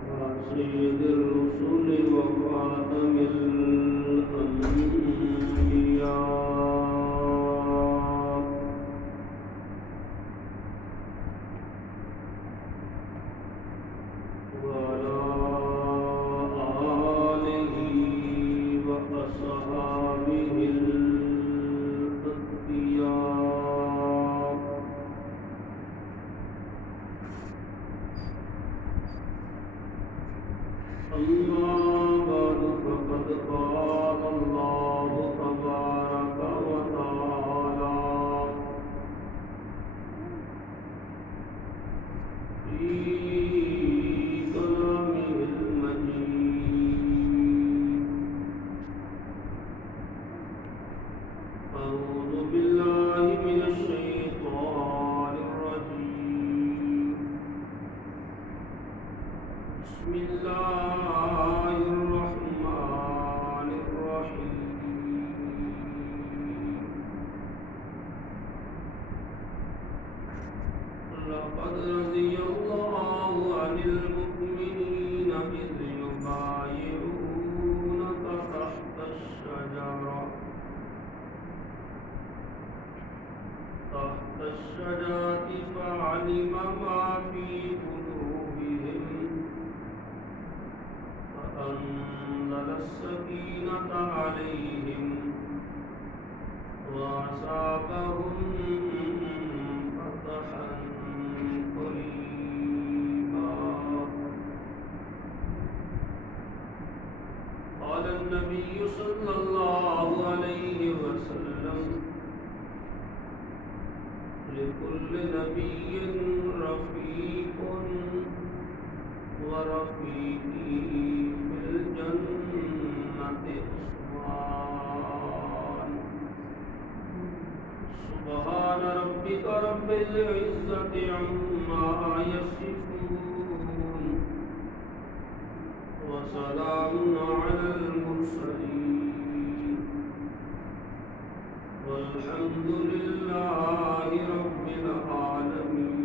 سيد الرسل وخاتم الأنبياء وعلى آله وأصحابه الأتقياء أما بعد فقد قال الله تبارك وتعالى في كلامه المجيد أعوذ بالله من الشيطان الرجيم بسم الله الرحمن الرحيم لقد رضي الله عن المؤمنين إذ يبايعونك تحت الشجرة فعلم ما في قلوبهم فأنزل السكينة عليهم وأصابهم فتحا قريبا قال النبي صلى الله عليه وسلم لكل نبي رفيق ورفيقي في الجنة اسمان سبحان ربك رب العزة عما يصفون وسلام على المرسلين والحمد لله رب العالمين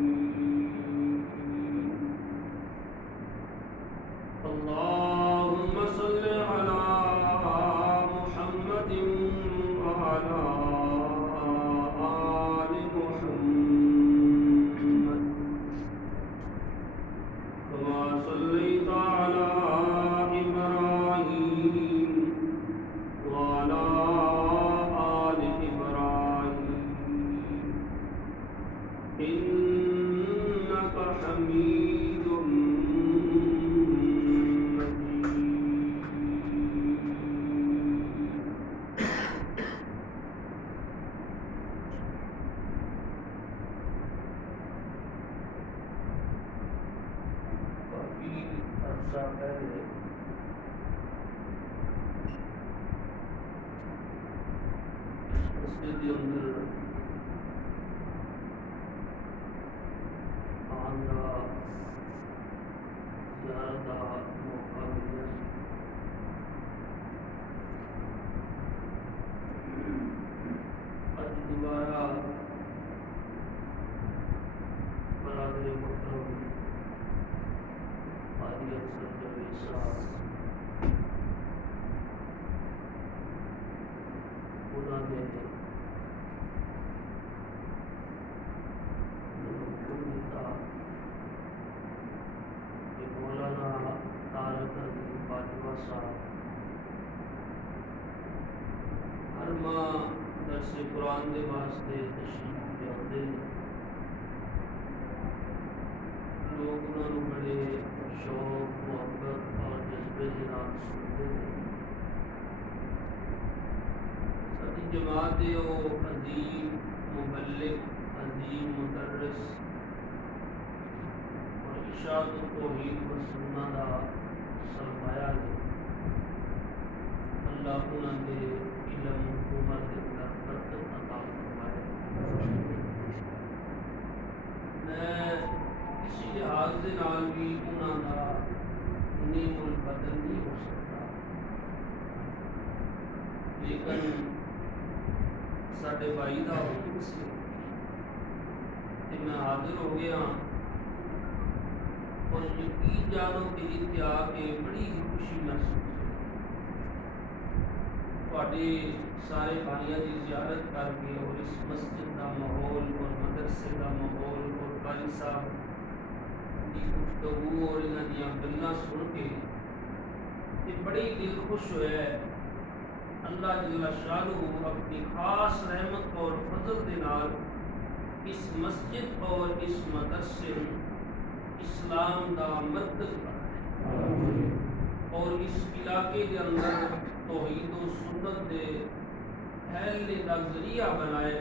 اللهم صل على محمد وعلى آل محمد كما صليت على إبراهيم وعلى آل إبراهيم إنك حميد پہلے مسجد کے اندر آن کا زیارت کا موقع ملیا اج دوبارہ برادر محترم قاضی افسر جمیل صاحب انہوں نے حکم دیتا کہ مولانا طارق علی باجوہ صاحب ہر ماہ درس قرآن کے واسطے تشریف لے آتے ہیں لوگ انہوں نے بڑے شوق محبت اور جذبے کے نام سنتے ہیں ساری جماعت وہ عظیم مبلغ عظیم مدرس اور ارشاد و توحید و سنت کا سرمایہ ہے اللہ انہوں نے علم حکومت کے اندر برکت عطا فرمائے میں کسی لحاظ کے نال بھی انہوں کا نیم البدل نہیں ہو سکتا لیکن ساڈے بھائی کا حکم سی کہ میں حاضر ہو گیا اور یقین جانو کہ اتنے آ کے بڑی خوشی محسوس تھوڑے سارے بھائیاں کی زیارت کر کے اور اس مسجد کا ماحول اور مدرسے کا ماحول اور قاری صاحب کی گفتگو اور انہاں دیاں گلاں سن کے یہ بڑی دل خوش ہوا ہے۔ اللہ جل شانہ اپنی خاص رحمت اور فضل دے نال اس مسجد اور اس مدرسے اسلام دا مرکز بنایا اور اس علاقے کے اندر توحید و سنت دے پھیلنے کا ذریعہ بنائے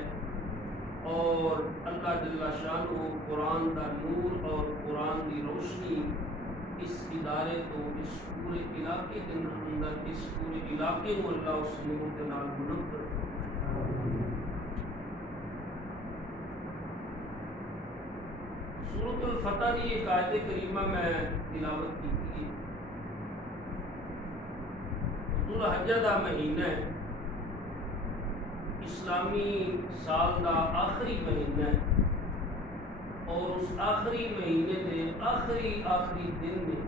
اور اللہ جل شانہ قرآن کا نور اور قرآن کی روشنی اس ادارے تو اس پورے علاقے کے اندر اس پورے علاقے کو اللہ اس نور کے نال منور سورۃ الفتح کی ایک آیت کریمہ میں تلاوت کی تھی۔ ذو الحجہ دا مہینہ ہے، اسلامی سال دا آخری مہینہ ہے اور اس آخری مہینے دے آخری دن میں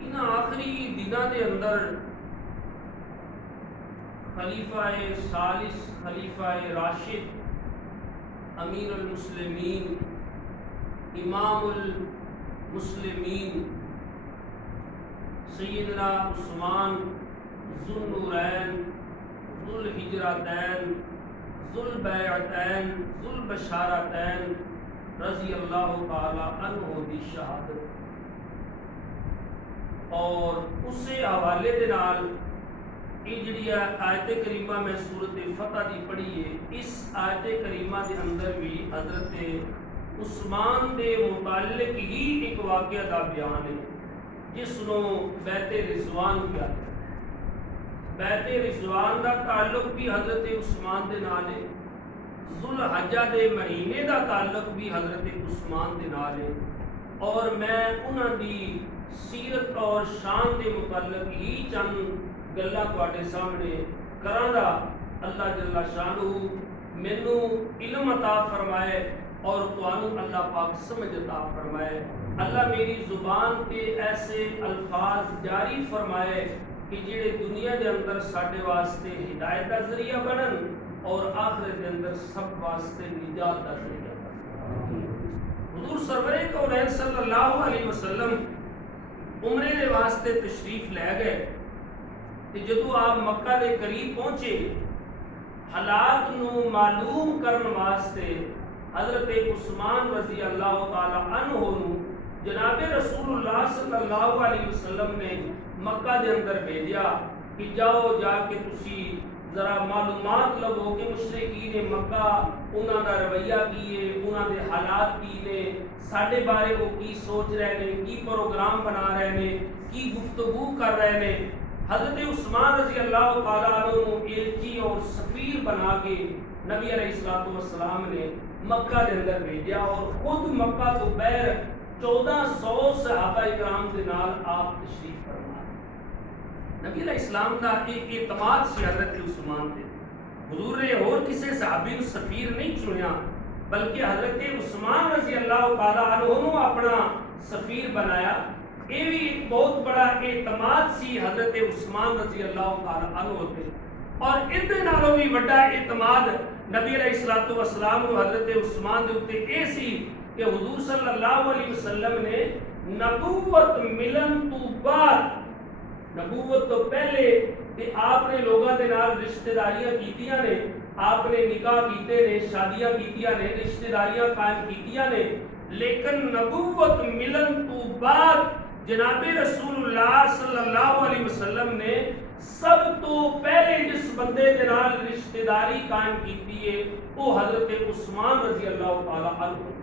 ان آخری دنوں دے اندر خلیفہ ثالث خلیفہ راشد امیر المسلمین امام المسلمین سیدنا عثمان ذو النورین ذو الحجرتین ذو البیعتین ذو البشارتین رضی اللہ تعالی عنہ دی شہادت اور اسے حوالے دے نال یہ جڑی آیت کریمہ میں سورۃ فتح دی پڑھی ہے، اس آیت کریمہ دے اندر بھی حضرت عثمان دے متعلق ہی ایک واقعہ دا بیان ہے جس نو بیت رضوان کیا ہے۔ بیت رضوان دا تعلق بھی حضرت عثمان دے نال ہے، ذو الحجہ دے مہینے دا تعلق بھی حضرت عثمان دے نال ہے اور میں انہاں دی سیرت اور شان دے متعلق ہی چند گلاں تواڈے سامنے کراں گا۔ اللہ جل شانہ مینوں علم عطا فرمائے اور تانوں اللہ پاک سمجھ عطا فرمائے۔ اللہ میری زبان تے ایسے الفاظ جاری فرمائے کہ جڑے دنیا دے اندر ساڈے واسطے ہدایت دا ذریعہ بنن اور آخرت دے اندر سب واسطے نجات دا ذریعہ بنن۔ حضور سرور کونین صلی اللہ علیہ وسلم عمرے دے واسطے تشریف لے گئے کہ جدو آپ مکہ دے قریب پہنچے حالات نو معلوم کرن واسطے حضرت عثمان رضی اللہ تعالی عنہ نو جناب رسول اللہ صلی اللہ علیہ وسلم نے مکہ دے اندر بھیجا کہ جاؤ جا کے تسی ذرا معلومات لو کہ مشرکین مکہ انہاں دا رویہ کی ہے، انہاں دے حالات کی نے، ساڈے بارے وہ کی سوچ رہے نے، کی پروگرام بنا رہے نے، کی گفتگو کر رہے نے۔ حضرت عثمان رضی اللہ تعالیٰ عنہ ایلچی اور سفیر بنا کے نبی علیہ الصلوۃ والسلام نے مکہ دے اندر بھیجا اور خود مکہ تو بیر 1400 صحابہ اکرام دے نال آپ تشریف فرما۔ نبی علیہ السلام دا ایک اعتماد سی حضرت عثمان تے، حضور نے اور کسی صحابی نو سفیر نہیں چنیا بلکہ حضرت عثمان رضی اللہ تعالیٰ عنہ نو اپنا سفیر بنایا۔ یہ بھی ایک بہت بڑا اعتماد سی حضرت عثمان رضی اللہ تعالیٰ عنہ تے، اور ادھے نالوں بھی بڑا اعتماد نبی علیہ الصلوۃ والسلام نو حضرت عثمان دے اوتے اے سی کہ حضور صلی اللہ علیہ وسلم نے نبوت ملن تو بعد، نبوت تو پہلے کہ آپ نے لوگاں دے نال رشتہ داریاں کیتیاں نے، آپ نے نکاح کیتے نے، شادیاں کیتیاں نے، رشتہ داریاں قائم کیتیاں نے، لیکن نبوت ملن تو بعد جناب رسول اللہ صلی اللہ علیہ وسلم نے سب تو پہلے جس بندے دے نال رشتہ داری قائم کیتی ہے وہ حضرت عثمان رضی اللہ تعالی عنہ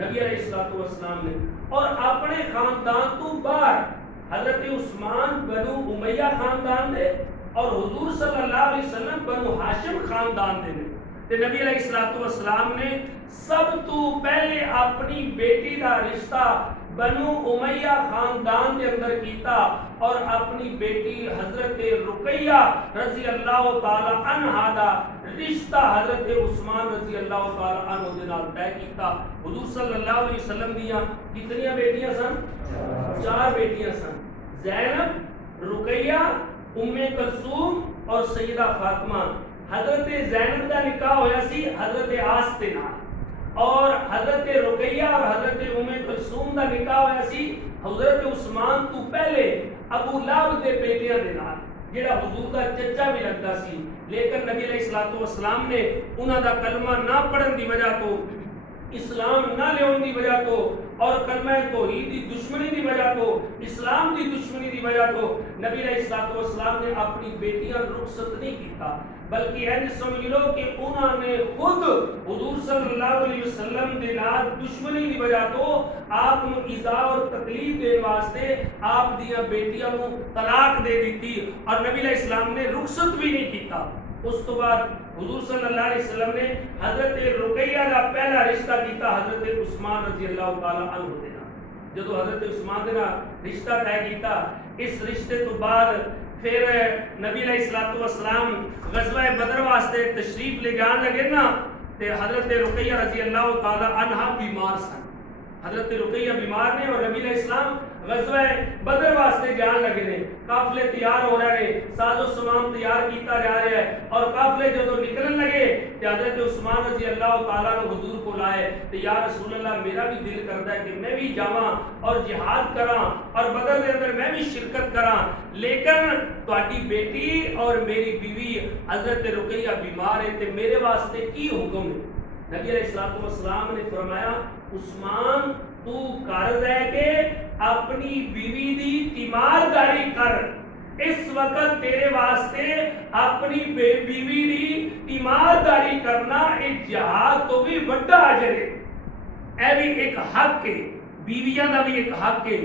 نبی علیہ الصلوۃ والسلام نے، اور اپنے خاندان تو باہر حضرت عثمان بنو امیہ خاندان دے اور حضور صلی اللہ علیہ وسلم بنو ہاشم خاندان دے تے نبی علیہ الصلوۃ والسلام نے سب تو پہلے اپنی بیٹی دا رشتہ بنو امیہ خاندان کے اندر کیتا اور اپنی بیٹی حضرت رقیہ رضی اللہ تعالی عنہا دا رشتہ حضرت عثمان رضی اللہ تعالی عنہ دے نال طے کیتا. حضور صلی اللہ علیہ وسلم دیاں کتنی بیٹیاں سن؟ 4 بیٹیاں سن. زینب، رقیہ، ام کلثوم اور سیدہ فاطمہ. حضرت زینب دا نکاح ہویا سی حضرت عاص دے نال اور حضرت رقیہ اور حضرت ام کلثوم دا نکاح ہویا سی حضرت عثمان تو پہلے ابو لہب دے بیٹیاں دے نال جڑا حضور دا چچا بھی لگدا سی. لیکن نبی علیہ الصلوۃ والسلام نے انہاں دا کلمہ نہ پڑھن دی وجہ تو، اسلام نہ لیون دی وجہ تو اور کلمہ توحید دی دشمنی دی وجہ تو، اسلام دی دشمنی دی وجہ تو نبی علیہ الصلوۃ والسلام نے اپنی بیٹیاں رخصت نہیں کیتا، بلکہ انج سمجھ لو کہ انہاں نے خود حضور صلی اللہ علیہ وسلم دے نال دشمنی دی وجہ تو آپ نو ایذا اور تکلیف دین واسطے آپ دیاں بیٹیاں نو طلاق دے دیتی اور نبی علیہ السلام نے رخصت بھی نہیں کیتا. اس تو بعد حضور صلی اللہ علیہ وسلم نے حضرت رقیہ کا پہلا رشتہ کیتا حضرت عثمان رضی اللہ تعالی عنہ دے نال. جدو حضرت عثمان دے نال رشتہ طے کیتا، اس رشتے تو بعد پھر نبی علیہ الصلوۃ والسلام غزوہ بدر واسطے تشریف لے جان لگے نا تے حضرت رقیہ رضی اللہ تعالی عنہا بیمار سن. حضرت رقیہ بیمار نے اور نبی علیہ السلام غزوہ بدر واسطے جان لگے نے. قافلے تیار ہو رہے ہیں، ساز و سامان تیار کیتا جا رہا ہے اور قافلے جدو نکلن لگے کہ حضرت عثمان رضی اللہ تعالیٰ نے حضور کو لائے کہ یا رسول اللہ میرا بھی دل کرتا ہے کہ میں بھی جاواں اور جہاد کراں اور بدر دے اندر میں بھی شرکت کراں، لیکن تہاڈی بیٹی اور میری بیوی حضرت رقیہ بیمار ہے تے میرے واسطے کی حکم ہے؟ نبی علیہ الصلوۃ والسلام نے فرمایا عثمان تو گھر رہ کے اپنی بیوی دی تیمارداری کر. اس وقت تیرے واسطے اپنی بیوی دی تیمارداری کرنا ایک جہاد تو بھی بڑا اجر ہے. اے بھی ایک حق ہے، بیویاں دا بھی ایک حق ہے،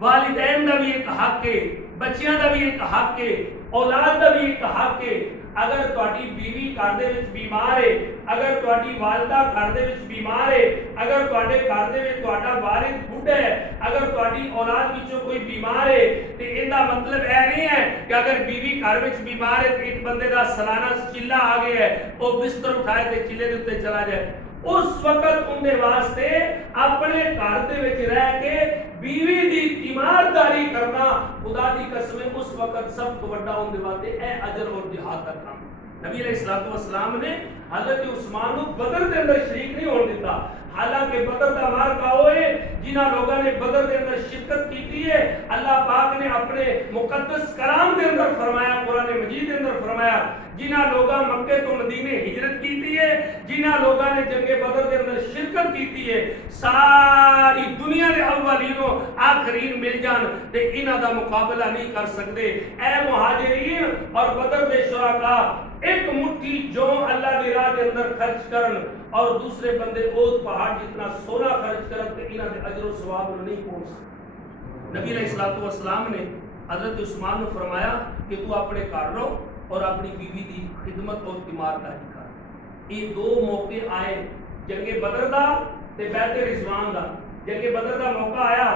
والدین دا بھی ایک حق ہے، بچیاں دا بھی ایک حق ہے، اولاد دا بھی ایک حق ہے. اگر تہاڈی بیوی گھر دے وچ بیمار ہے، اگر تہاڈی والدہ گھر دے وچ بیمار ہے، اگر تہاڈے گھر دے وچ تہاڈا والد بوڑھا ہے، اگر تہاڈی اولاد وچوں کوئی بیمار ہے تے ان دا مطلب اے نہیں ہے کہ اگر بیوی گھر وچ بیمار ہے تے ایک بندے دا سالانہ چلہ آ گیا ہے او بستر اٹھائے تے چلے دے اوتے چلا جائے. اس وقت ان دے واسطے اپنے گھر دے وچ رہ کے بیوی دی تیمارداری کرنا خدا دی قسم اس وقت سب تو بڑا ان دے واسطے اے اجر اور جہاد دا کام. نبی علیہ الصلوۃ والسلام نے حضرت عثمان کو بدر دے اندر شریک نہیں ہونے دیتا، حالانکہ بدر دا مارکا ہوئے جنہاں لوگوں نے بدر دے اندر شرکت کی ہے. اللہ پاک نے اپنے مقدس کلام دے اندر فرمایا، قرآن مجید دے اندر فرمایا جنہاں لوگاں مکے تو مدینے ہجرت کی ہے، جنہاں لوگاں نے جنگ بدر دے اندر شرکت کی ہے، ساری دنیا دے اولین و آخرین مل جان تے انہاں دا مقابلہ نہیں کر سکتے. اے مہاجرین اور بدر دے شرکاء، ایک مٹھی جو اللہ دی راہ دے اندر خرچ کرن اور دوسرے بندے اوت پہاڑ جتنا سونا خرچ کرن تے انہاں دے اجر و ثواب نہیں پہنچ سکتے. نبی علیہ الصلوۃ والسلام نے حضرت عثمان نے فرمایا کہ تو اپنے گھر رہو اور اپنی بیوی دی خدمت اور تیمارداری کر. یہ دو موقع آئے، جنگ بدر دا تے بیعت رضوان دا. جنگ بدر دا موقع آیا،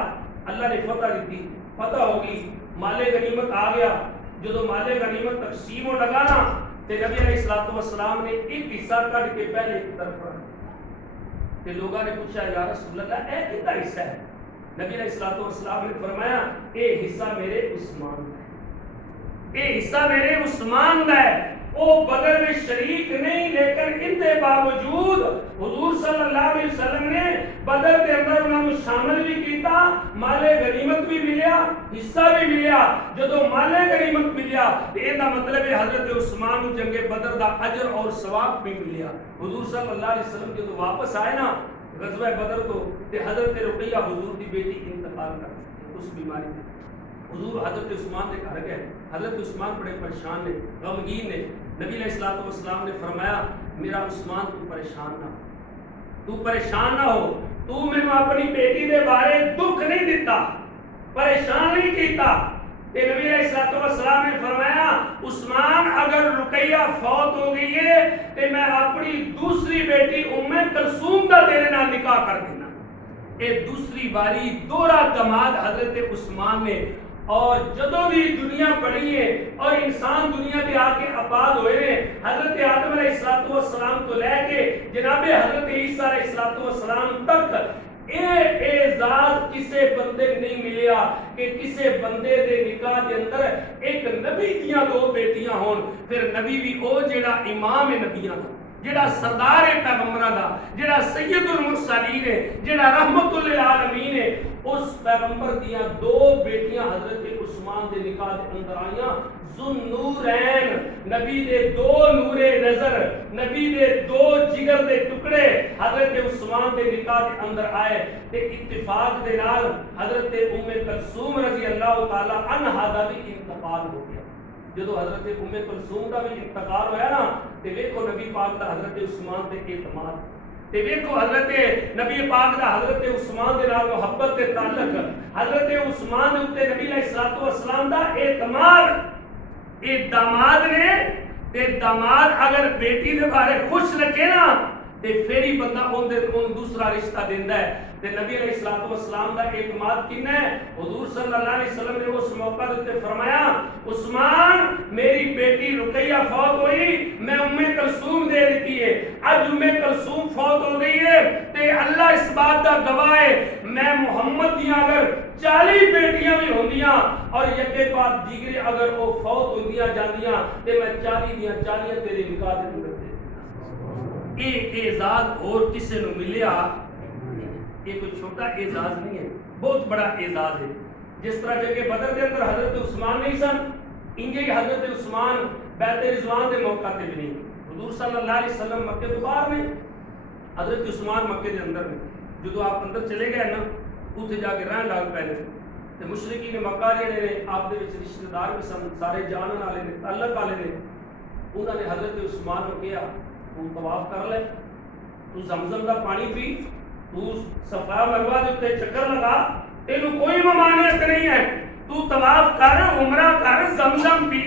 اللہ نے فتح دیتی، فتح ہوگی، مال غنیمت آ گیا. جدو مال غنیمت تقسیم ہو لگا نا تے نبی علیہ الصلوۃ والسلام نے ایک حصہ کٹ کے پہلے ایک طرف رکھ تے لوگوں نے پوچھا یا رسول اللہ اے کتا حصہ ہے؟ نبی علیہ الصلوۃ والسلام نے فرمایا اے حصہ میرے عثمان دا ہے، اے حصہ میرے عثمان دا ہے. وہ بدر میں شریک نہیں، لیکن ان دے باوجود حضور صلی اللہ علیہ وسلم نے بدر کے اندر انہوں نے شامل بھی کیتا، مال غنیمت بھی ملیا، حصہ بھی ملیا. جدو مال غنیمت ملیا تو یہ مطلب ہے حضرت عثمان جنگ بدر دا اجر اور ثواب بھی ملیا. حضور صلی اللہ علیہ وسلم جدو واپس آئے نا غزوہ بدر تو حضرت رقیہ حضور دی بیٹی انتقال کر گئی اس بیماری میں. حضور حضرت عثمان کے گھر گئے، حضرت عثمان بڑے پریشان نے، غمگین نے. نبی علیہ الصلوۃ والسلام نے فرمایا میرا عثمان تو پریشان نہ ہو، تو پریشان نہ ہو، تو میں اپنی بیٹی دے بارے دکھ نہیں دیتا، پریشان نہیں کیتا. کہ نبی علیہ الصلوۃ والسلام نے فرمایا عثمان اگر رقیہ فوت ہو گئی ہے تو میں اپنی دوسری بیٹی ام کلثوم کا تیرے نال نکاح کر دینا. ایک دوسری باری دوہرا دماد حضرت عثمان نے، اور جدوں بھی دنیا بڑی ہے اور انسان دنیا دے آ کے آباد ہوئے نے، حضرت آدم علیہ السلام تو لے کے جناب حضرت عیسیٰ علیہ السلام تک اے اعزاز کسے بندے نہیں ملیا کہ کسے بندے دے نکاح دے اندر ایک نبی دیاں دو بیٹیاں ہون، پھر نبی بھی او جیڑا امام نبیاں دا، جیڑا سردار پیغمبراں دا، جیڑا سید المرسلین ہے، جیڑا رحمت للعالمین ہے، اس پیغمبر دیاں دو بیٹیاں حضرت عثمان دے نکاح دے اندر آئیاں، ذو نورین، نبی دے دو نور نظر، نبی دے دو جگر دے ٹکڑے حضرت عثمان دے نکاح دے اندر آئے، تے اتفاق دے نال حضرت ام کلثوم رضی اللہ تعالی عنہا دا بھی انتقال ہو گیا۔ جدو حضرت ام کلثوم دا بھی انتقال ہویا نا، تے ویکھو نبی پاک دا حضرت عثمان تے اعتماد، تے ویکھو حضرت نبی پاک دا حضرت عثمان دے نال محبت تے تعلق، حضرت عثمان دے اوتے نبی علیہ السلام دا اعتماد، اے داماد نے تے داماد اگر بیٹی دے بارے خوش رکھے نا تے پھر ہی بندہ اون دوسرا رشتہ دیندا ہے۔ تے نبی علیہ السلام دا اعتماد کنا ہے؟ حضور صلی اللہ علیہ وسلم نے اس موقع تے فرمایا عثمان میری بیٹی رقیہ فوت ہوئی، میں ام کلثوم دے دیتی ہے، اج ام کلثوم فوت ہو گئی ہے تے اللہ اس بات دا گواہ ہے میں محمد دیاں اگر 40 بیٹیاں بھی ہوندیاں اور یکے بعد دیگرے اگر وہ فوت ہوندیاں جاندیاں تے میں 40 دیاں 40 تیرے نکاح دے اندر دے دینا۔ اے اعزاز اور کسے نو ملیا، یہ کوئی چھوٹا اعزاز نہیں ہے، بہت بڑا اعزاز ہے۔ جس طرح جگہ بدر کے اندر حضرت عثمان نہیں سن، انجے کہ حضرت عثمان بیعت رضوان دے موقع تے بھی نہیں۔ حضور صلی اللہ علیہ وسلم مکے تو باہر نے، حضرت عثمان مکے دے اندر نے۔ جدو آپ اندر چلے گئے نا، اتنے جا کے رہن لگ پے تے مشرکین مکہ جڑے نے آپ دے وچ رشتہ دار بھی سن، سارے جانن والے نے، تعلق والے نے، انہاں نے حضرت عثمان کو کہا تو طواف کر لے، تو زمزم دا پانی پی، تو صفا مروہ دے اوتے چکر لگا، تینوں کوئی ممانعت نہیں ہے، تو طواف کر، عمرہ کر، زمزم پی،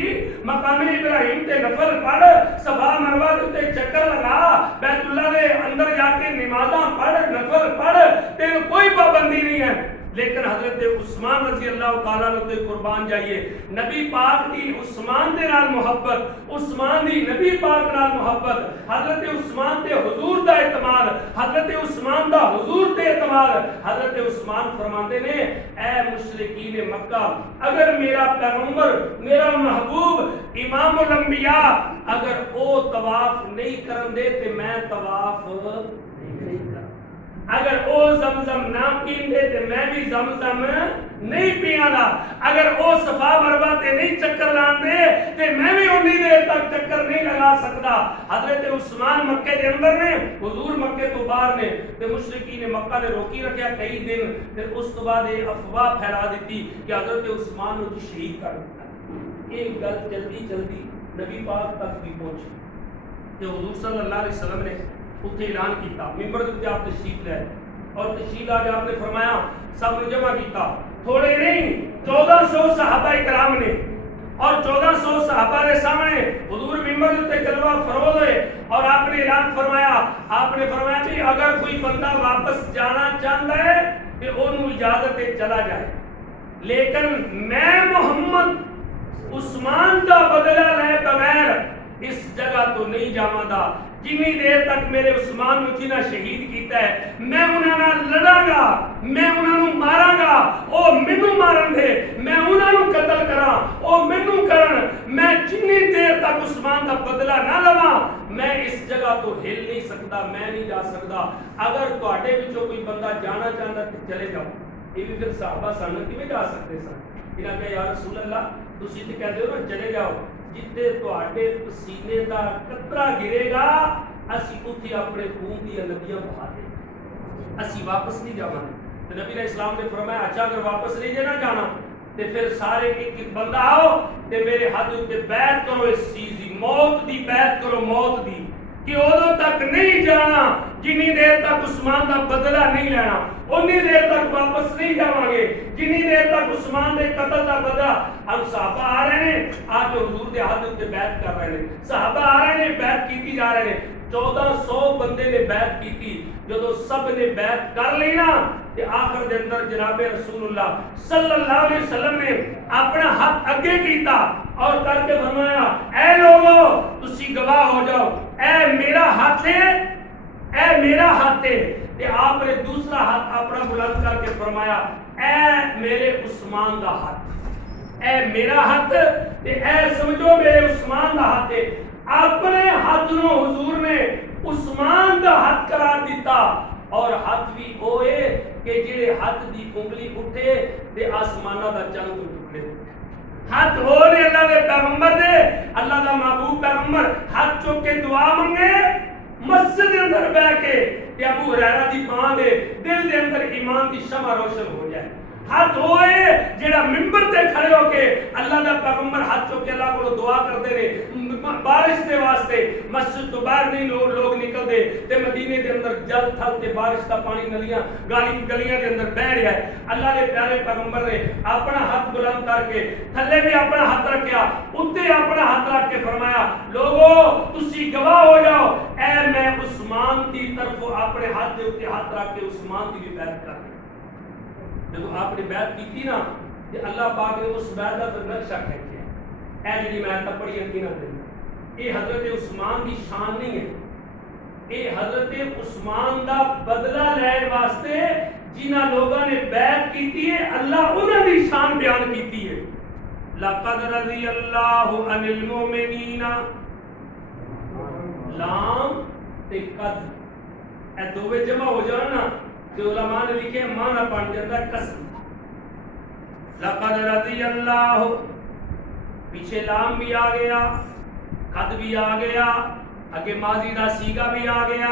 مقام ابراہیم تے نفل پڑھ، صفا مروہ دے اوتے چکر لگا، بیت اللہ دے اندر جا کے نمازاں پڑھ، نفل پڑھ، تینوں کوئی پابندی نہیں ہے۔ لیکن حضرت عثمان رضی اللہ تعالیٰ عنہ قربان جائیے، نبی پاک دی عثمان دے نال محبت، عثمان دی نبی پاک نال محبت، حضرت عثمان تے حضور دا اعتماد، حضرت عثمان دا حضور تے اعتماد۔ حضرت عثمان فرماندے نے اے مشرکین مکہ، اگر میرا پیغمبر، میرا محبوب، امام الانبیاء اگر او طواف نہیں کرن دے تے میں طواف نہیں کروں، اگر او زمزم نہ پیندے تے میں بھی زمزم نہیں پیانا، اگر او صفا مروہ تے نہیں چکر لاندے تے میں بھی انی دیر تک چکر نہیں لگا سکتا۔ حضرت عثمان مکے دے اندر نے، حضور مکے تو باہر نے، تے مشرکین مکہ نے روکی رکھیا کئی دن، پھر اس تو بعد یہ افواہ پھیلا دیتی کہ حضرت عثمان کو شہید کر دیا۔ ایک گل جلدی جلدی نبی پاک تک بھی پہنچی کہ حضور صلی اللہ علیہ وسلم نے اتنے اعلان کیتا، ممبر دے آپ تشریف لے اور تشریف آ کے آپ نے فرمایا سب نے جمع کیتا، تھوڑے نہیں 1400 صحابہ کرام نے، اور 1400 صحابہ کے سامنے حضور ممبر دے جلوہ فروز ہوئے اور آپ نے اعلان فرمایا، آپ نے فرمایا کہ اگر کوئی بندہ واپس جانا چاہتا ہے کہ انہوں اجازت چلا جائے، لیکن میں محمد عثمان دا بدلہ لے بغیر اس جگہ تو نہیں جاواں گا، جنی دیر تک میرے عثمان نو جنہ شہید کیتا ہے میں انہاں نال لڑاں گا، میں انہاں نو ماراں گا، او مینوں مارن دے، میں انہاں نو قتل کراں، او مینوں کرن، میں جنی دیر تک عثمان دا بدلہ نہ لواں میں اس جگہ تو ہل نہیں سکتا، میں نہیں جا سکتا۔ اگر تواڈے وچوں کوئی بندہ جانا چاہتا تے چلے جاؤ۔ یہ بھی پھر صحابہ سن کیویں جا سکتے سن؟ انہاں کہا یا رسول اللہ تسی تے کہہ دیو نا چلے جاؤ، جتے تواڈے پسینے دا قطرہ گرے گا اسی اتھے اپنے خون دی ندیاں بہا دیں گے، اسی واپس نہیں جاواں گے۔ تو نبی علیہ السلام نے فرمایا اچھا اگر واپس نہیں جانا جانا تے پھر سارے ایک ایک بندہ آؤ تے میرے ہاتھ تے بیعت کرو، اس چیز دی موت دی بیعت کرو، موت دی، کہ ادوں تک نہیں جانا جنی دیر تک عثمان دا بدلہ نہیں لینا، انی دیر تک واپس نہیں جاواں گے جنی دیر تک عثمان دے قتل دا بدلہ۔ اب صحابہ آ رہے ہیں، آ کے حضور دے ہاتھ تے بیعت کر رہے ہیں، صحابہ آ رہے ہیں، بیعت کیتی جا رہے ہیں۔ 1400 بندے نے بیعت کی تھی. جدو سب نے بیعت کر لی نا تے آخر دے اندر جناب رسول اللہ صلی اللہ علیہ وسلم نے اپنا ہاتھ اگے کیتا اور کر کے فرمایا اے لوگو تسی گواہ ہو جاؤ اے میرا ہاتھ ہے اے میرا ہاتھ ہے. تے آپ نے دوسرا ہاتھ اپنا بلند کر کے فرمایا اے میرے عثمان دا ہاتھ اے میرا ہاتھ تے اے سمجھو میرے عثمان دا ہاتھ ہے. اپنے ہاتھ نو حضور نے عثمان دا ہاتھ قرار دیتا اور ہاتھ بھی ہوئے کہ جڑے ہاتھ دی انگلی اٹھے تے آسمانہ دا چند ٹکڑے ہاتھ ہو نے اللہ دے پیغمبر دے اللہ دا محبوب پیغمبر ہاتھ چوک کے دعا منگے مسجد دے اندر بیٹھ کے تے ابو ہریرہ دی بان دے دل دے اندر ایمان دی شمع روشن ہو جائے. ہاتھ ہوئے جڑا منبر تے کھڑے ہو کے اللہ دا پیغمبر ہاتھ چوک کے اللہ کو دعا کرتے رہے بارش دے واسطے مسجد تو باہر نہیں لوگ نکل دے تے مدینے دے اندر جل تھل تے بارش دا پانی نلیاں گلیاں دے اندر بہ رہا ہے. اللہ دے پیارے پیغمبر نے اپنا ہاتھ بلند کر کے تھلے بھی اپنا ہاتھ رکھیا اوتے اپنا ہاتھ رکھ کے فرمایا لوگو تسی گواہ ہو جاؤ اے میں عثمان دی طرف اپنے ہاتھ دے اوتے ہاتھ رکھ کے عثمان دی بھی بیعت کر جب آپ نے بیعت کی تھی نا کہ اللہ پاک نے اس بیعت کا نقشہ کھینچا اے جڑی میں پڑھی اندی نہ دے یہ حضرت عثمان دی شان نہیں ہے یہ حضرت عثمان دا بدلہ لین واسطے جنہ لوگوں نے بیعت کی ہے اللہ انہاں دی شان بیان کی ہے. لقد رضی اللہ عن المؤمنین لام تے قد اے دوویں جمع ہو جانا نا کہ علماء نے لکھے معنی بن جاتا ہے قسم. لقد رضی اللہ پیچھے لام بھی آ گیا قد بھی آ گیا اگے ماضی دا سیگا بھی آ گیا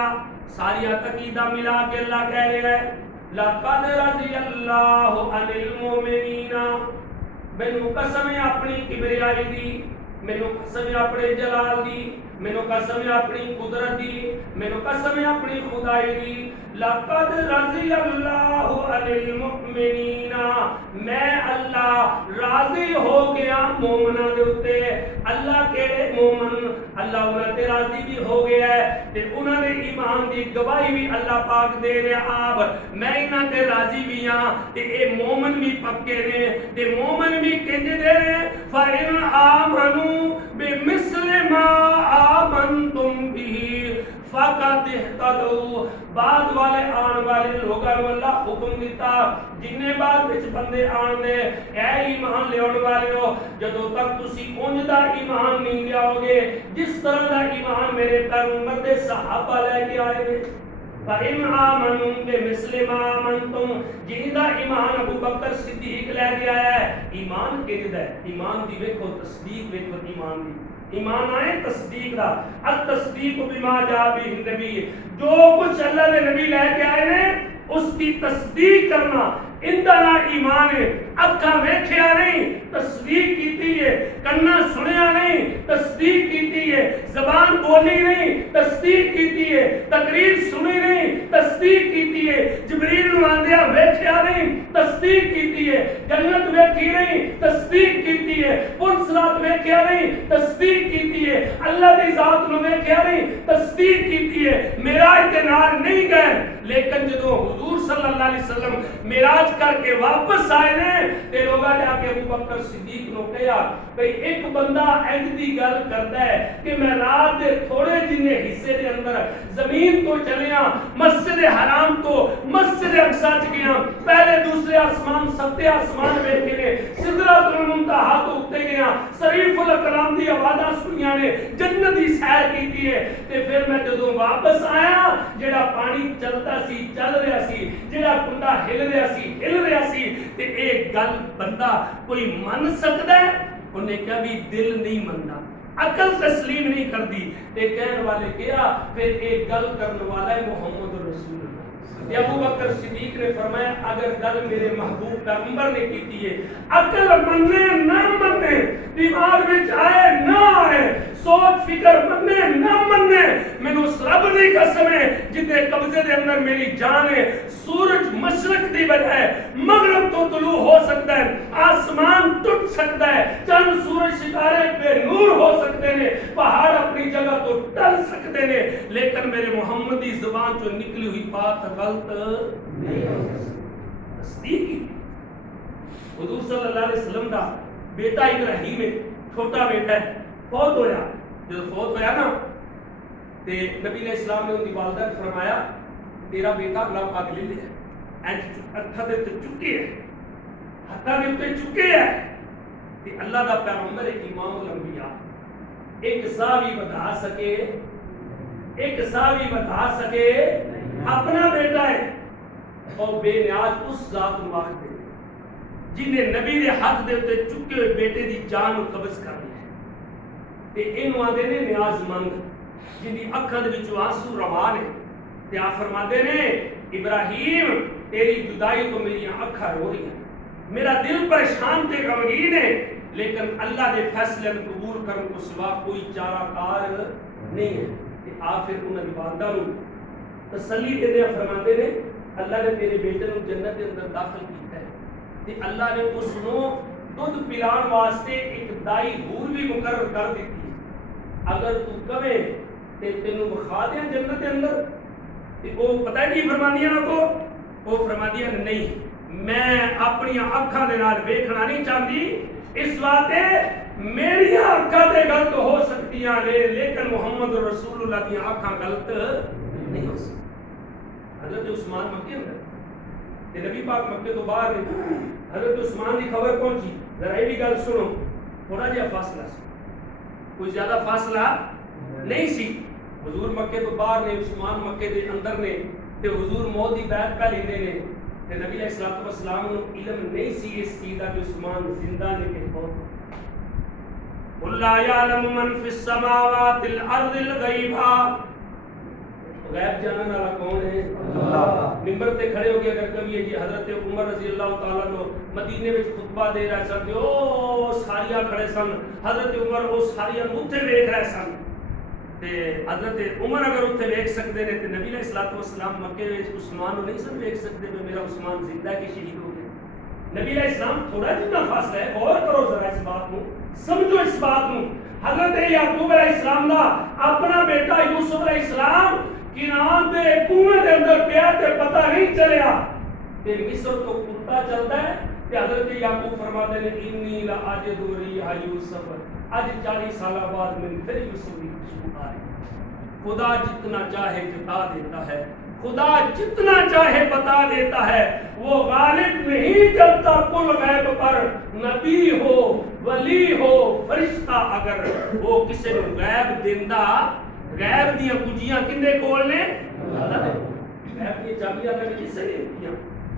ساری عقیدہ ملا کے اللہ کہہ رہا ہے لقد رضی اللہ عن المؤمنین. مینوں قسم ہے اپنی کبریائی دی مینوں قسم ہے اپنے جلال دی مینوں قسم ہے اپنی قدرت دی مینوں قسم ہے اپنی خدائی دی. لقد رضی اللہ عن المؤمنین میں اللہ راضی ہو گیا مومناں دے اوتے. اللہ کیڑے مومن اللہ انہاں تے راضی بھی ہو گیا ہے تے انہاں دے ایمان دی گواہی بھی اللہ پاک دے رہا آپ میں انہاں تے راضی بھی ہاں تے اے مومن بھی پکے نے تے مومن بھی کہندے دے رہے فَإِنْ آمَنُوا بِمِثْلِ مَا آمَنْتُمْ بِهِ فَقَدْ اهْتَدَوْا. بعد والے آن والے لوگاں نوں اللہ حکم دیتا جننے بعد وچ بندے آن دے اے ایمان لیاون والےو جدوں تک تسی اونج دا ایمان نہیں لیاؤ گے جس طرح دا ایمان میرے پیغمبر دے صحابہ لے کے آئے نے. فَإِنْ آمَنُوا بِمِثْلِ مَا آمَنْتُمْ جن دا ایمان ابو بکر صدیق لے کے آیا ہے. ایمان کہدا ہے ایمان دی ویکھو تصدیق ویکھو ایمان دی ایمان آئے تصدیق دا التصدیق بما جاء به النبی جو کچھ اللہ نے نبی لے کے آئے نے اس کی تصدیق کرنا اندہ نا ایمان ہے. اکھا ویکھیا نہیں تصدیق کیتی ہے کنا سنیا نہیں تصدیق کیتی ہے زبان بولی نہیں تصدیق کیتی ہے تقریر سنی نہیں تصدیق کیتی ہے جبریل نو آندیا ویکھیا نہیں تصدیق کیتی ہے جنت ویکھی نہیں تصدیق کیتی ہے پل صراط ویکھیا نہیں تصدیق کیتی ہے اللہ دی ذات نو ویکھیا نہیں تصدیق کیتی ہے. معراج دے نال نہیں گئے لیکن جدوں حضور صلی اللہ علیہ وسلم معراج کر کے واپس آئے نے تے لوگا جا کے ابو بکر صدیق نو کہیا بھئی ایک بندہ انج دی گل کردا ہے کہ میں رات دے تھوڑے جنے حصے دے اندر زمین تو چلیا مسجد حرام تو مسجد اقصی چ گیا پہلے دوسرے آسمان ستے آسمان ویکھے نے سدرۃ المنتہا تو اتے گیا شریف الکلام دی آوازاں سنیاں نے جنت دی سیر کیتی ہے تے پھر میں جدوں واپس آیا جڑا پانی چلتا سی چل رہا سی جڑا کنڈا ہل رہا سی تے ایک گل بندہ کوئی من سکتا ہے انہیں کہا بھی دل نہیں مننا عقل تسلیم نہیں کردی تے کہنے والے کہا پھر ایک گل کرنے والا ہے محمد رسول اللہ کہ ابو بکر صدیق نے فرمایا اگر گل میرے محبوب پیغمبر نے کیتی ہے عقل مننے نہ مننے دماغ وچ آئے نہ آئے سوچ فکر مننے نہ مننے میں اس رب دی قسم ہے جتے قبضے دے اندر میری جان ہے سورج مشرق دی بجائے مغرب تو طلوع ہو سکتا ہے آسمان ٹوٹ سکتا ہے چند سورج ستارے بے نور ہو سکتے ہیں پہاڑ اپنی جگہ تو ٹل سکتے ہیں لیکن میرے محمدی زبان جو نکلی ہوئی بات غلط نہیں ہو سکتی تصدیق کی حضور صلی اللہ علیہ وسلم کا بیٹا ابراہیم ہے چھوٹا بیٹا ہے فوت ہویا جب فوت ہویا نا تے نبی علیہ السلام نے ان کی والدہ نے فرمایا تیرا بیٹا اللہ پاک لے لیا ہتھا دے تے چکے ہے ہتھا دے تے چکے ہے تے اللہ دا پیغمبر ایک امام الانبیاء ایک صحابی بتا سکے اپنا بیٹا ہے اور بے نیاز اس ذات کو آخر دے جنہیں نبی دے ہاتھ دے تے چکے ہوئے بیٹے دی جان کو قبض کر لیا تے اینو آندے نے نیاز مند جن دی اکھاں دے وچوں آنسو روا نے تے آپ فرماندے نے ابراہیم تیری جدائی تو میری اکھاں رو رہی ہیں میرا دل پریشان تے غمگین ہے لیکن اللہ دے فیصلے کو قبول کرنے کو سوا کوئی چارہ کار نہیں ہے کہ آپ پھر انہاں دی والدہ نو تسلی دے دے فرماندے نے اللہ نے تیرے بیٹے نو جنت دے اندر داخل کیتا ہے تے اللہ نے اس نو دودھ پلان واسطے ایک دائی حور بھی مقرر کر دیتی اگر تو کہے تے تینوں بخا دیں جنت دے اندر تے وہ پتہ ہے کی فرماندیاں کو وہ فرماندیاں نہیں میں اپنی اکھاں دے نال ویکھنا نہیں چاہتی اس واسطے میری اکھاں تے غلط ہو سکتی ہیں لیکن محمد رسول اللہ دی اکھاں غلط نہیں ہو سکتی حضرت عثمان مکے میں تے نبی پاک مکے تو باہر نے حضرت عثمان دی خبر پہنچی ذرا یہ بھی گل سنو تھوڑا جہا فاصلہ کوئی زیادہ فاصلہ نہیں سی حضور مکے تو باہر نے عثمان مکے دے اندر نے تے حضور موت دی بیعت پہ لیندے نے تے نبی علیہ الصلوۃ والسلام نو علم نہیں سی اس چیز دا کہ عثمان زندہ نے کہ فوت قل لا يعلم من في السماوات الارض الغیب غیب جاننے والا کون ہے اللہ منبر تے کھڑے ہو کے اگر کبھی یہ حضرت عمر رضی اللہ تعالیٰ عنہ مدینے میں خطبہ دے رہے سن او ساریاں کھڑے سن حضرت عمر وہ ساریاں اتھے دیکھ رہے سن تے حضرت عمر اگر اتھے دیکھ سکتے ہیں تے نبی علیہ الصلوۃ والسلام مکے میں عثمان کو نہیں سن دیکھ سکتے کہ میرا عثمان زندہ ہے کہ شہید ہو گیا نبی علیہ السلام تھوڑا جتنا فاصلہ ہے غور کرو ذرا اس بات کو سمجھو اس بات کو حضرت یعقوب علیہ السلام دا اپنا بیٹا یوسف علیہ السلام کنان دے کنویں دے اندر پیا تے پتہ نہیں چلیا تے مصر تو کتا چلدا ہے تے حضرت یعقوب فرماتے ہیں انی لا اجد ریح یوسف اج 40 سال بعد میں پھر یوسف کی خوشبو آ رہی خدا جتنا چاہے جتا دیتا ہے خدا جتنا چاہے بتا دیتا ہے وہ غالب نہیں چلتا کل غیب پر نبی ہو ولی ہو فرشتہ اگر وہ کسی کو غیب دیندا غیب دیاں کجیاں کندے کول نے اللہ دے غیب دی چابیاں تے کسے نے دتیاں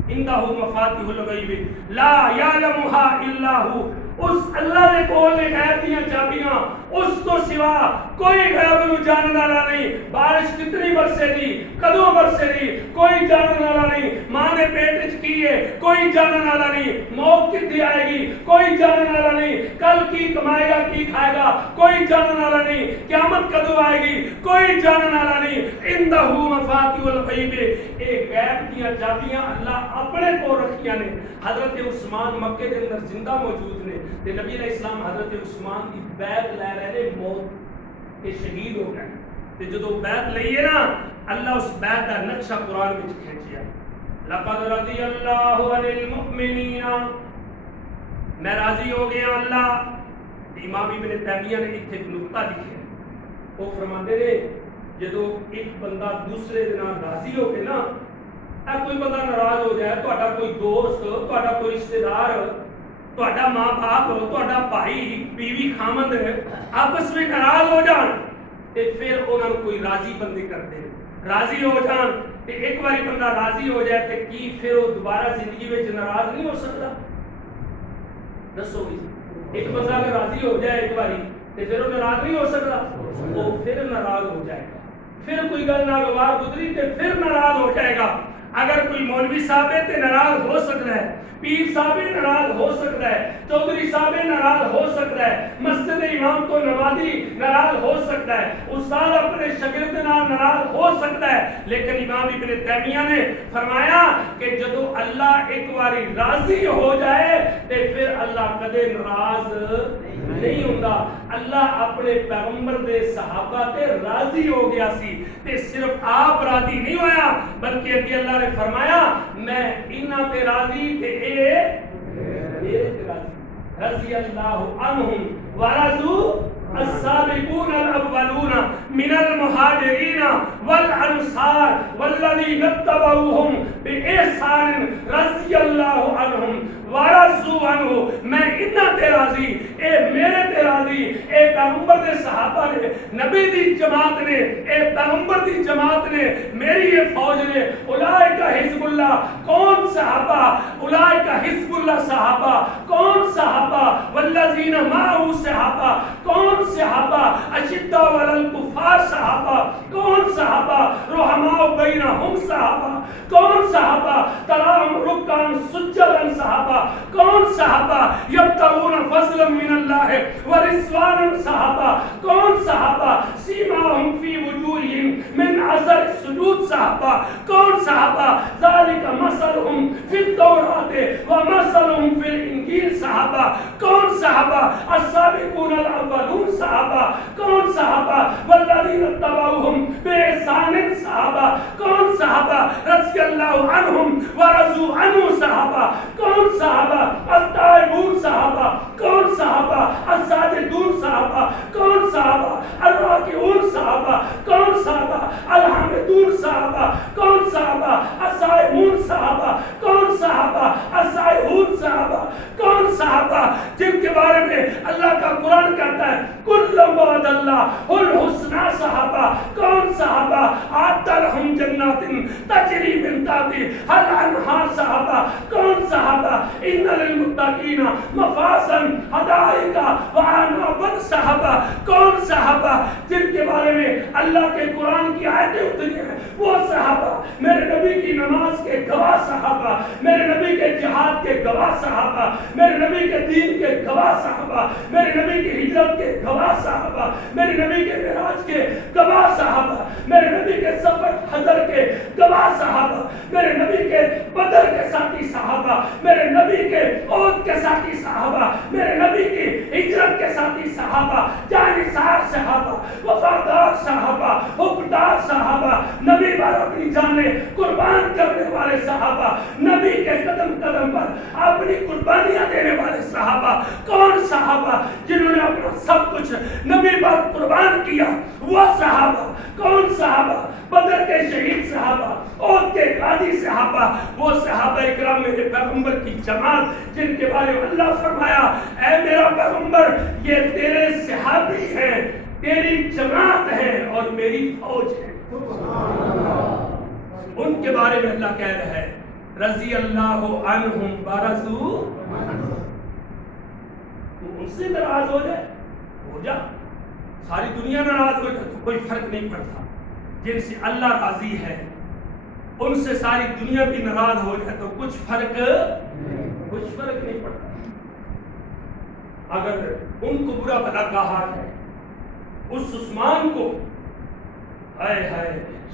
اندہ مفاتیح الغیب لا یعلمها الا هو اس اللہ دے کول نے غیب دیاں چابیاں اس تو سوا کوئی غیب نو جاننے والا نہیں بارش کتنی برسے دی کدوں برسے دی کوئی جاننے والا نہیں ماں نے پیٹ وچ کی ہے کوئی جاننے والا نہیں موت کتنی آئے گی کوئی جاننے والا نہیں کل کی کمائے گا کی کھائے گا کوئی جاننے والا نہیں قیامت کدوں آئے گی کوئی جاننے والا نہیں عندہ مفاتیح الغیب اے غیب دیاں چابیاں اللہ اپنے کو رکھیاں نے حضرت عثمان مکے دے اندر زندہ موجود نے تے نبی علیہ السلام حضرت عثمان کی بیعت لے رہے نے موت کے شہید ہو گئے تے جدو بیعت لئیے نا اللہ اس بیعت کا نقشہ قرآن میں کھینچیا لقد رضی اللہ عن المؤمنین میں راضی ہو گیا اللہ امام ابن تیمیہ نے ایک نقطہ لکھا وہ فرماندے نے جدو ایک بندہ دوسرے دے نال راضی ہو کے نا اے کوئی بندہ ناراض ہو جائے تہاڈا کوئی دوست تہاڈا کوئی رشتہ دار تہاڈا ماں باپ تہاڈا بھائی بیوی خامند آپس میں ناراض ہو جان تے پھر انہاں نوں کوئی راضی بندے کرتے راضی ہو جان تے ایک باری بندہ راضی ہو جائے تے کی پھر وہ دوبارہ زندگی وچ ناراض نہیں ہو سکتا دسو ایک بندہ اگر راضی ہو جائے ایک باری تے پھر وہ ناراض نہیں ہو سکتا وہ پھر ناراض ہو جائے گا پھر کوئی گل ناگوار گزری تے پھر ناراض ہو جائے گا اگر کوئی مولوی صاحب ہے تے ناراض ہو سکتا ہے، پیر صاحب ناراض ہو سکتا ہے، چودھری صاحب ناراض ہو سکتا ہے، مسجد امام تو نمازی ناراض ہو سکتا ہے، استاد اپنے شاگرد ناراض ہو سکتا ہے، لیکن امام ابن تیمیہ نے فرمایا کہ جدو اللہ ایک باری راضی ہو جائے تے پھر اللہ کدے ناراض نہیں ہوتا۔ اللہ اپنے پیغمبر دے صحابہ تے راضی ہو گیا سی تے صرف آپ راضی نہیں ہویا بلکہ اگے اللہ نے فرمایا میں انہاں تے راضی تے اے میرے تے راضی رضی اللہ عنہم ورضوا السابقون الاولون من المهاجرين والانصار والذين اتبعوهم باحسان رضی اللہ عنہم ورضوا عنہ۔ میں انہاں تے راضی، اے میرے تے راضی، اے پیغمبر دے صحابہ نے، نبی دی جماعت نے، اے پیغمبر دی جماعت نے، میری یہ فوج نے، اولئک حزب اللہ۔ کون صحابہ؟ اولئک حزب اللہ صحابہ۔ کون صحابہ؟ والذین معه صحابہ۔ کون صحابہ؟ اشداء علی الکفار صحابہ۔ کون صحابہ؟ رحماء بینہم صحابہ۔ کون صحابہ؟ تراہم رکعا سجدا صحابہ۔ کون صحابہ؟ یبتغون فضلا من اللہ ورضوانا صحابہ۔ کون صحابہ؟ سیماہم فی وجوہہم من اثر السجود صحابہ۔ کون صحابہ؟ ذالک مثلہم فی التوراۃ ومثلہم فی الانجیل صحابہ۔ کون صحابہ؟ السابقون الاولون صحابہ۔ کون صحابہ؟ والذین اتبعوہم باحسان صحابہ۔ کون صحابہ؟ رضی اللہ عنہم ورضوا عنہ صحابہ۔ کون صحابہ؟ التائبون صحابہ۔ کون صحابہ؟ الساجدون صحابہ۔ کون صحابہ؟ الراکعون صحابہ۔ کون صحابہ؟ الحامدون صحابہ۔ کون صحابہ؟ الصائمون صحابہ۔ کون صحابہ؟ السائحون صحابہ۔ کون صحابہ جن کے بارے میں اللہ کا قرآن کہتا ہے کل وعد اللہ الحسنى صحابہ۔ کون صحابہ؟ اعد لهم جنات تجری من تحتها الانہار صحابہ۔ کون صحابہ؟ ان للمتقین مفازا حدائق وعنابا صحابہ۔ کون صحابہ جن کے بارے میں اللہ کے قرآن کی آیتیں اتری ہیں وہ صحابہ؟ میرے نبی کی نماز کے گواہ صحابہ، میرے نبی کے جہاد کے گواہ صحابہ، میرے نبی کے دین کے گواہ صحابہ، میرے نبی کی ہجرت کے گواہ صحابہ، میرے نبی کے معراج کے گواہ صحابہ، میرے نبی کے سفر حضر کے گواہ صحابہ، میرے نبی کے بدر کے ساتھی صحابہ، میرے نبی کے عہد کے ساتھی صحابہ، میرے نبی کی ہجرت کے ساتھی صحابہ، جانثار صحابہ، وفادار صحابہ، حقدار صحابہ، نبی پر اپنی جانیں قربان کرنے والے صحابہ، نبی کے قدم قدم پر اپنی قربانیاں دینے والے صحابہ۔ کون صحابہ جنہوں نے اپنا سب کچھ نبی پر قربان کیا؟ وہ صحابہ۔ کون صحابہ؟ بدر کے شہید صحابہ، عہد کے غازی صحابہ، وہ صحابہ اکرام میرے پیغمبر کی جماعت جن کے بارے میں اللہ فرمایا اے میرا پیغمبر یہ تیرے صحابی ہیں، تیری جماعت ہے اور میری فوج ہے۔ ان کے بارے میں اللہ کہہ رہا ہے رضی اللہ عنہم ورضوا عنہ۔ تو ان سے ناراض ہو جائے ہو جا، ساری دنیا ناراض ہو جائے تو کوئی فرق نہیں پڑتا۔ جن سے اللہ راضی ہے ان سے ساری دنیا بھی ناراض ہو جائے تو کچھ فرق نہیں پڑتا۔ اگر ان کو برا بھلا کہا ہے اس عثمان کو، ہائے ہائے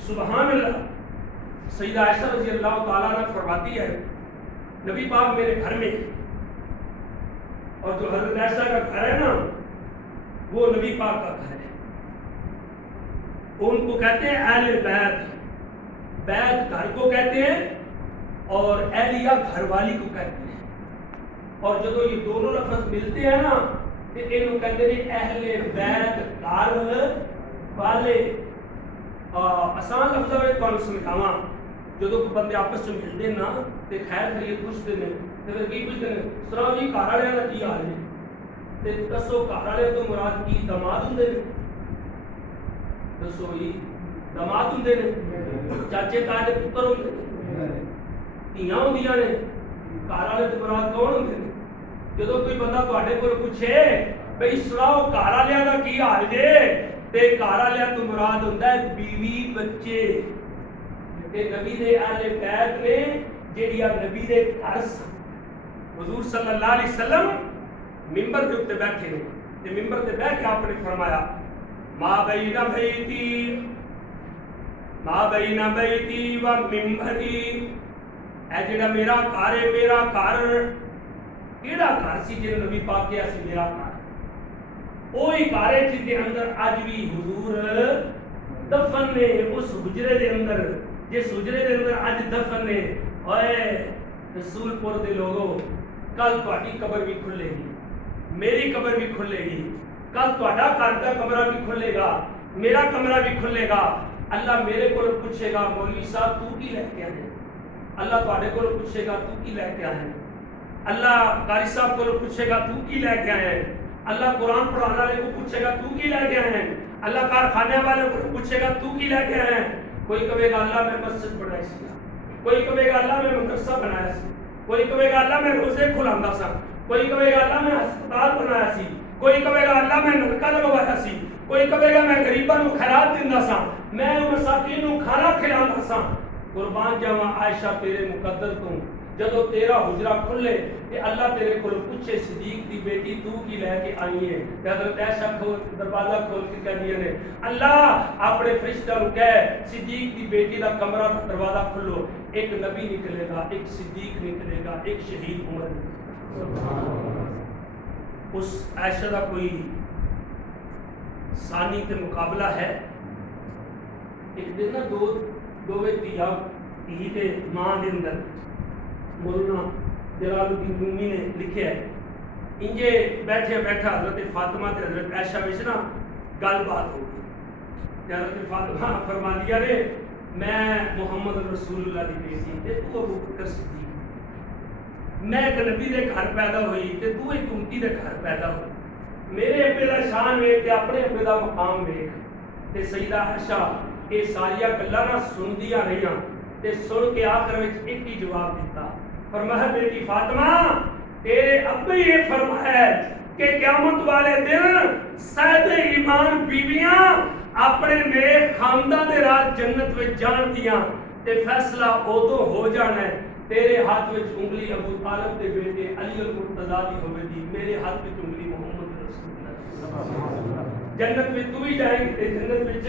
سبحان اللہ، سیدہ عائشہ رضی اللہ تعالیٰ عنہ فرماتی ہے نبی پاک میرے گھر میں، اور جو حضرت عائشہ کا گھر ہے نا وہ نبی پاک کا گھر ہے، ان کو کہتے ہیں اہل بیت۔ بیت گھر کو کہتے ہیں اور اہلیہ گھر والی کو کہتے ہیں، اور جب یہ دونوں لفظ ملتے ہیں نا تو انہوں کہتے ہیں اہل بیت گھر والے۔ آسان لفظ ہے تو سمجھاواں، جدو بندے آپس میں ملتے ہیں نا تو خیر خیریت پوچھتے ہیں تو پھر کی پوچھتے ہیں سناؤ جی گھر والے کا کی حال ہے، تو دسو گھر والے تو مراد کی داماد ہوں نے، دسو جی داماد ہوں نے، چاچے تایا کے پتر ہوں نے، دھیاں ہوں نے، گھر والے تو مراد کون ہوں نے؟ جدو کوئی بندہ تواڈے کول پوچھے بھئی سناؤ گھر والے کا کی حال جے تے گھر والے تو مراد ہوندا ہے بیوی بچے، تے نبی دے اہل بیت نے جڑی نبی دے گھر سن حضور صلی اللہ علیہ وسلم ممبر دے اوپر بیٹھے نے تے ممبر تے بیٹھ کے آپ نے فرمایا ما بین بیتی و ممبری، اے جڑا میرا گھر ہے، میرا گھر کیڑا گھر سی جے نبی پاک کہیا سی میرا گھر، وہی گھر ہے جس دے اندر اج بھی حضور دفن نے، اس حجرے دے اندر جس حجرے دے اندر اج دفن نے۔ اوئے رسول پور دے لوگوں، کل تہاڈی قبر بھی کھلے گی، میری قبر بھی کھلے گی، کل تہاڈا گھر دا کمرہ بھی کھلے گا، میرا کمرہ بھی کھلے گا۔ اللہ میرے کو پوچھے گا مولوی صاحب تو کی لے کے آئے، اللہ تہاڈے کو پوچھے گا تو کی لے کے آئے، اللہ قاری صاحب کو پوچھے گا تو کی لے کے آئے، اللہ قرآن پڑھانے والے کو پوچھے گا تو کی لے کے آئے، اللہ کارخانے والے کو پوچھے گا تو کی لے کے آئے۔ کوئی کہے گا اللہ میں مسجد بنائی سی، کوئی کہے گا اللہ میں مدرسہ بنایا سی، کوئی کہے گا اللہ میں روزے کھلاندا سا، کوئی کہے گا اللہ میں ہسپتال بنایا سی، کوئی کہے گا اللہ میں نلکا لگوایا سی، کوئی کہے گا میں غریباں نوں خیرات دیندا سا، میں مساکین نوں کھانا کھلاندا سا۔ قربان جاواں عائشہ تیرے مقدر تو جدو تیرا حجرہ کھلے تے اللہ تیرے کو پوچھے صدیق دی بیٹی تو کی لے کے آئی ہے، تے حضرت عائشہ دروازہ کھول کے کہندی نے اللہ اپنے فرشتہ نوں کہے صدیق دی بیٹی دا کمرہ دا دروازہ کھولو، ایک نبی نکلے گا، ایک صدیق نکلے گا، ایک شہید عمر نکلے گا۔ اس عائشہ دا کوئی ثانی تے مقابلہ ہے؟ ایک دن نا دو تھی تے ماں دے اندر مولانا جلال الدین رومی نے لکھیا ہے انجے بیٹھے بیٹھا حضرت فاطمہ تے حضرت عائشہ وچ نا گل بات ہو گئی، حضرت فاطمہ فرما دیا نے میں محمد رسول اللہ دی بیٹی تے تو ابو بکر صدیق، میں ایک نبی دے گھر پیدا ہوئی تے تو ایک امتی دے گھر پیدا ہوئی، میرے ابے دا شان ویکھ تے اپنے ابے دا مقام ویکھ۔ تے سیدہ عائشہ یہ ساریا گلاں نہ سندیاں رہیاں تے سن کے آخر وچ ایک ہی جواب دیتا، فرمایا بیٹی فاطمہ تیرے ابے یہ فرمایا کہ قیامت والے دن سید ایمان بیویاں اپنے نیک خاندان دے راہ جنت وچ جان دیاں تے فیصلہ ادو ہو جانا ہے، تیرے ہاتھ وچ انگلی ابو طالب دے بیٹے علی المرتضیٰ دی ہوے دی، میرے ہاتھ وچ انگلی محمد رسول اللہ، جنت میں تو بھی جائے گی تے جنت وچ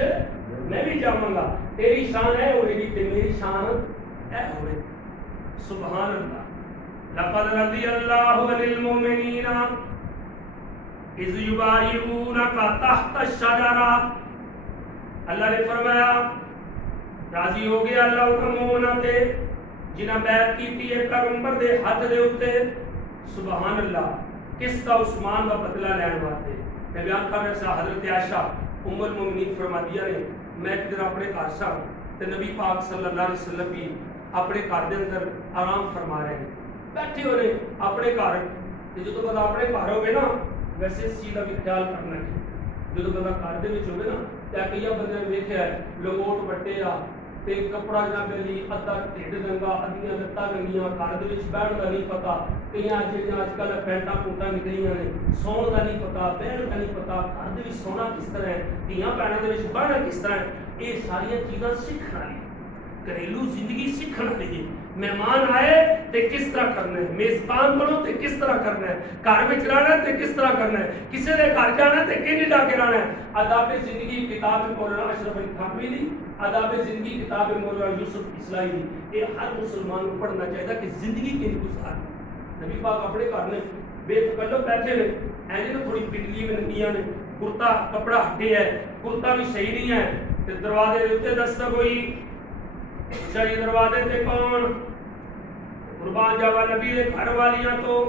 میں بھی جاواں گا، تیری شان ہے ہوئے گی تے میری شان ہے ہوئے۔ سبحان اللہ۔ لقد رضی اللہ عن المؤمنین اذ یبایعونک تحت الشجرہ، اللہ نے فرمایا راضی ہو گیا اللہ انہاں مومناں تے جنہاں بیعت کیتی ہے پیغمبر دے ہاتھ دے اوتے۔ سبحان اللہ۔ کس کا عثمان کا بدلہ لین واسطے میں بیان کر رہا سا، حضرت عائشہ ام المؤمنین فرمادیا نے میں ایک دن اپنے گھر سا تے نبی پاک صلی اللہ علیہ وسلم بھی اپنے گھر دے اندر آرام فرما رہے ہیں، بیٹھے ہو رہے اپنے گھر تے جدوں بندہ اپنے گھر ہوگے نا ویسے اس چیز کا بھی خیال کرنا ہے، جدوں بندہ گھر دے وچ ہوگے نا تے کئی بندے نے ویکھیا ہے لنگوٹ وٹے آ تے کپڑا جناب علی ادھا ڈھڈ ننگا ادھیاں لتاں ننگیاں، گھر دے وچ بیٹھن دا نہیں پتا، کئیاں جڑیاں اج کل پینٹاں پونٹاں نکلیاں نے سون دا نہیں پتا، بیٹھن دا نہیں پتا، گھر دے وچ سونا کس طرح ہے، دھیاں بہناں دے وچ بہنا کس طرح ہے، یہ ساری چیزاں سیکھن والی گھریلو زندگی سیکھن والی۔ مہمان آئے تے کس طرح کرنا ہے، میزبان بنو تے کس طرح کرنا ہے، گھر وچ رہنا تے کس طرح کرنا ہے، کسی دے گھر جانا تے کنج جا کے رہنا ہے۔ آداب زندگی کتاب مولانا اشرف علی تھانوی دی، آداب زندگی کتاب مولانا یوسف اصلاحی دی، یہ ہر مسلمان کو پڑھنا چاہیے کہ زندگی کنج گزارنا۔ نبی پاک اپنے گھر نے بے تکلف بیٹھے نے، ایجے نا تھوڑی پٹلی میں ننگیاں نے، کرتا کپڑا ہٹے ہے، کرتا بھی صحیح نہیں ہے، تے دروازے دے اوتے دستک ہوئی، چاہیے دروازے تے کون؟ قربان جاوا نبی دے گھر والیاں تو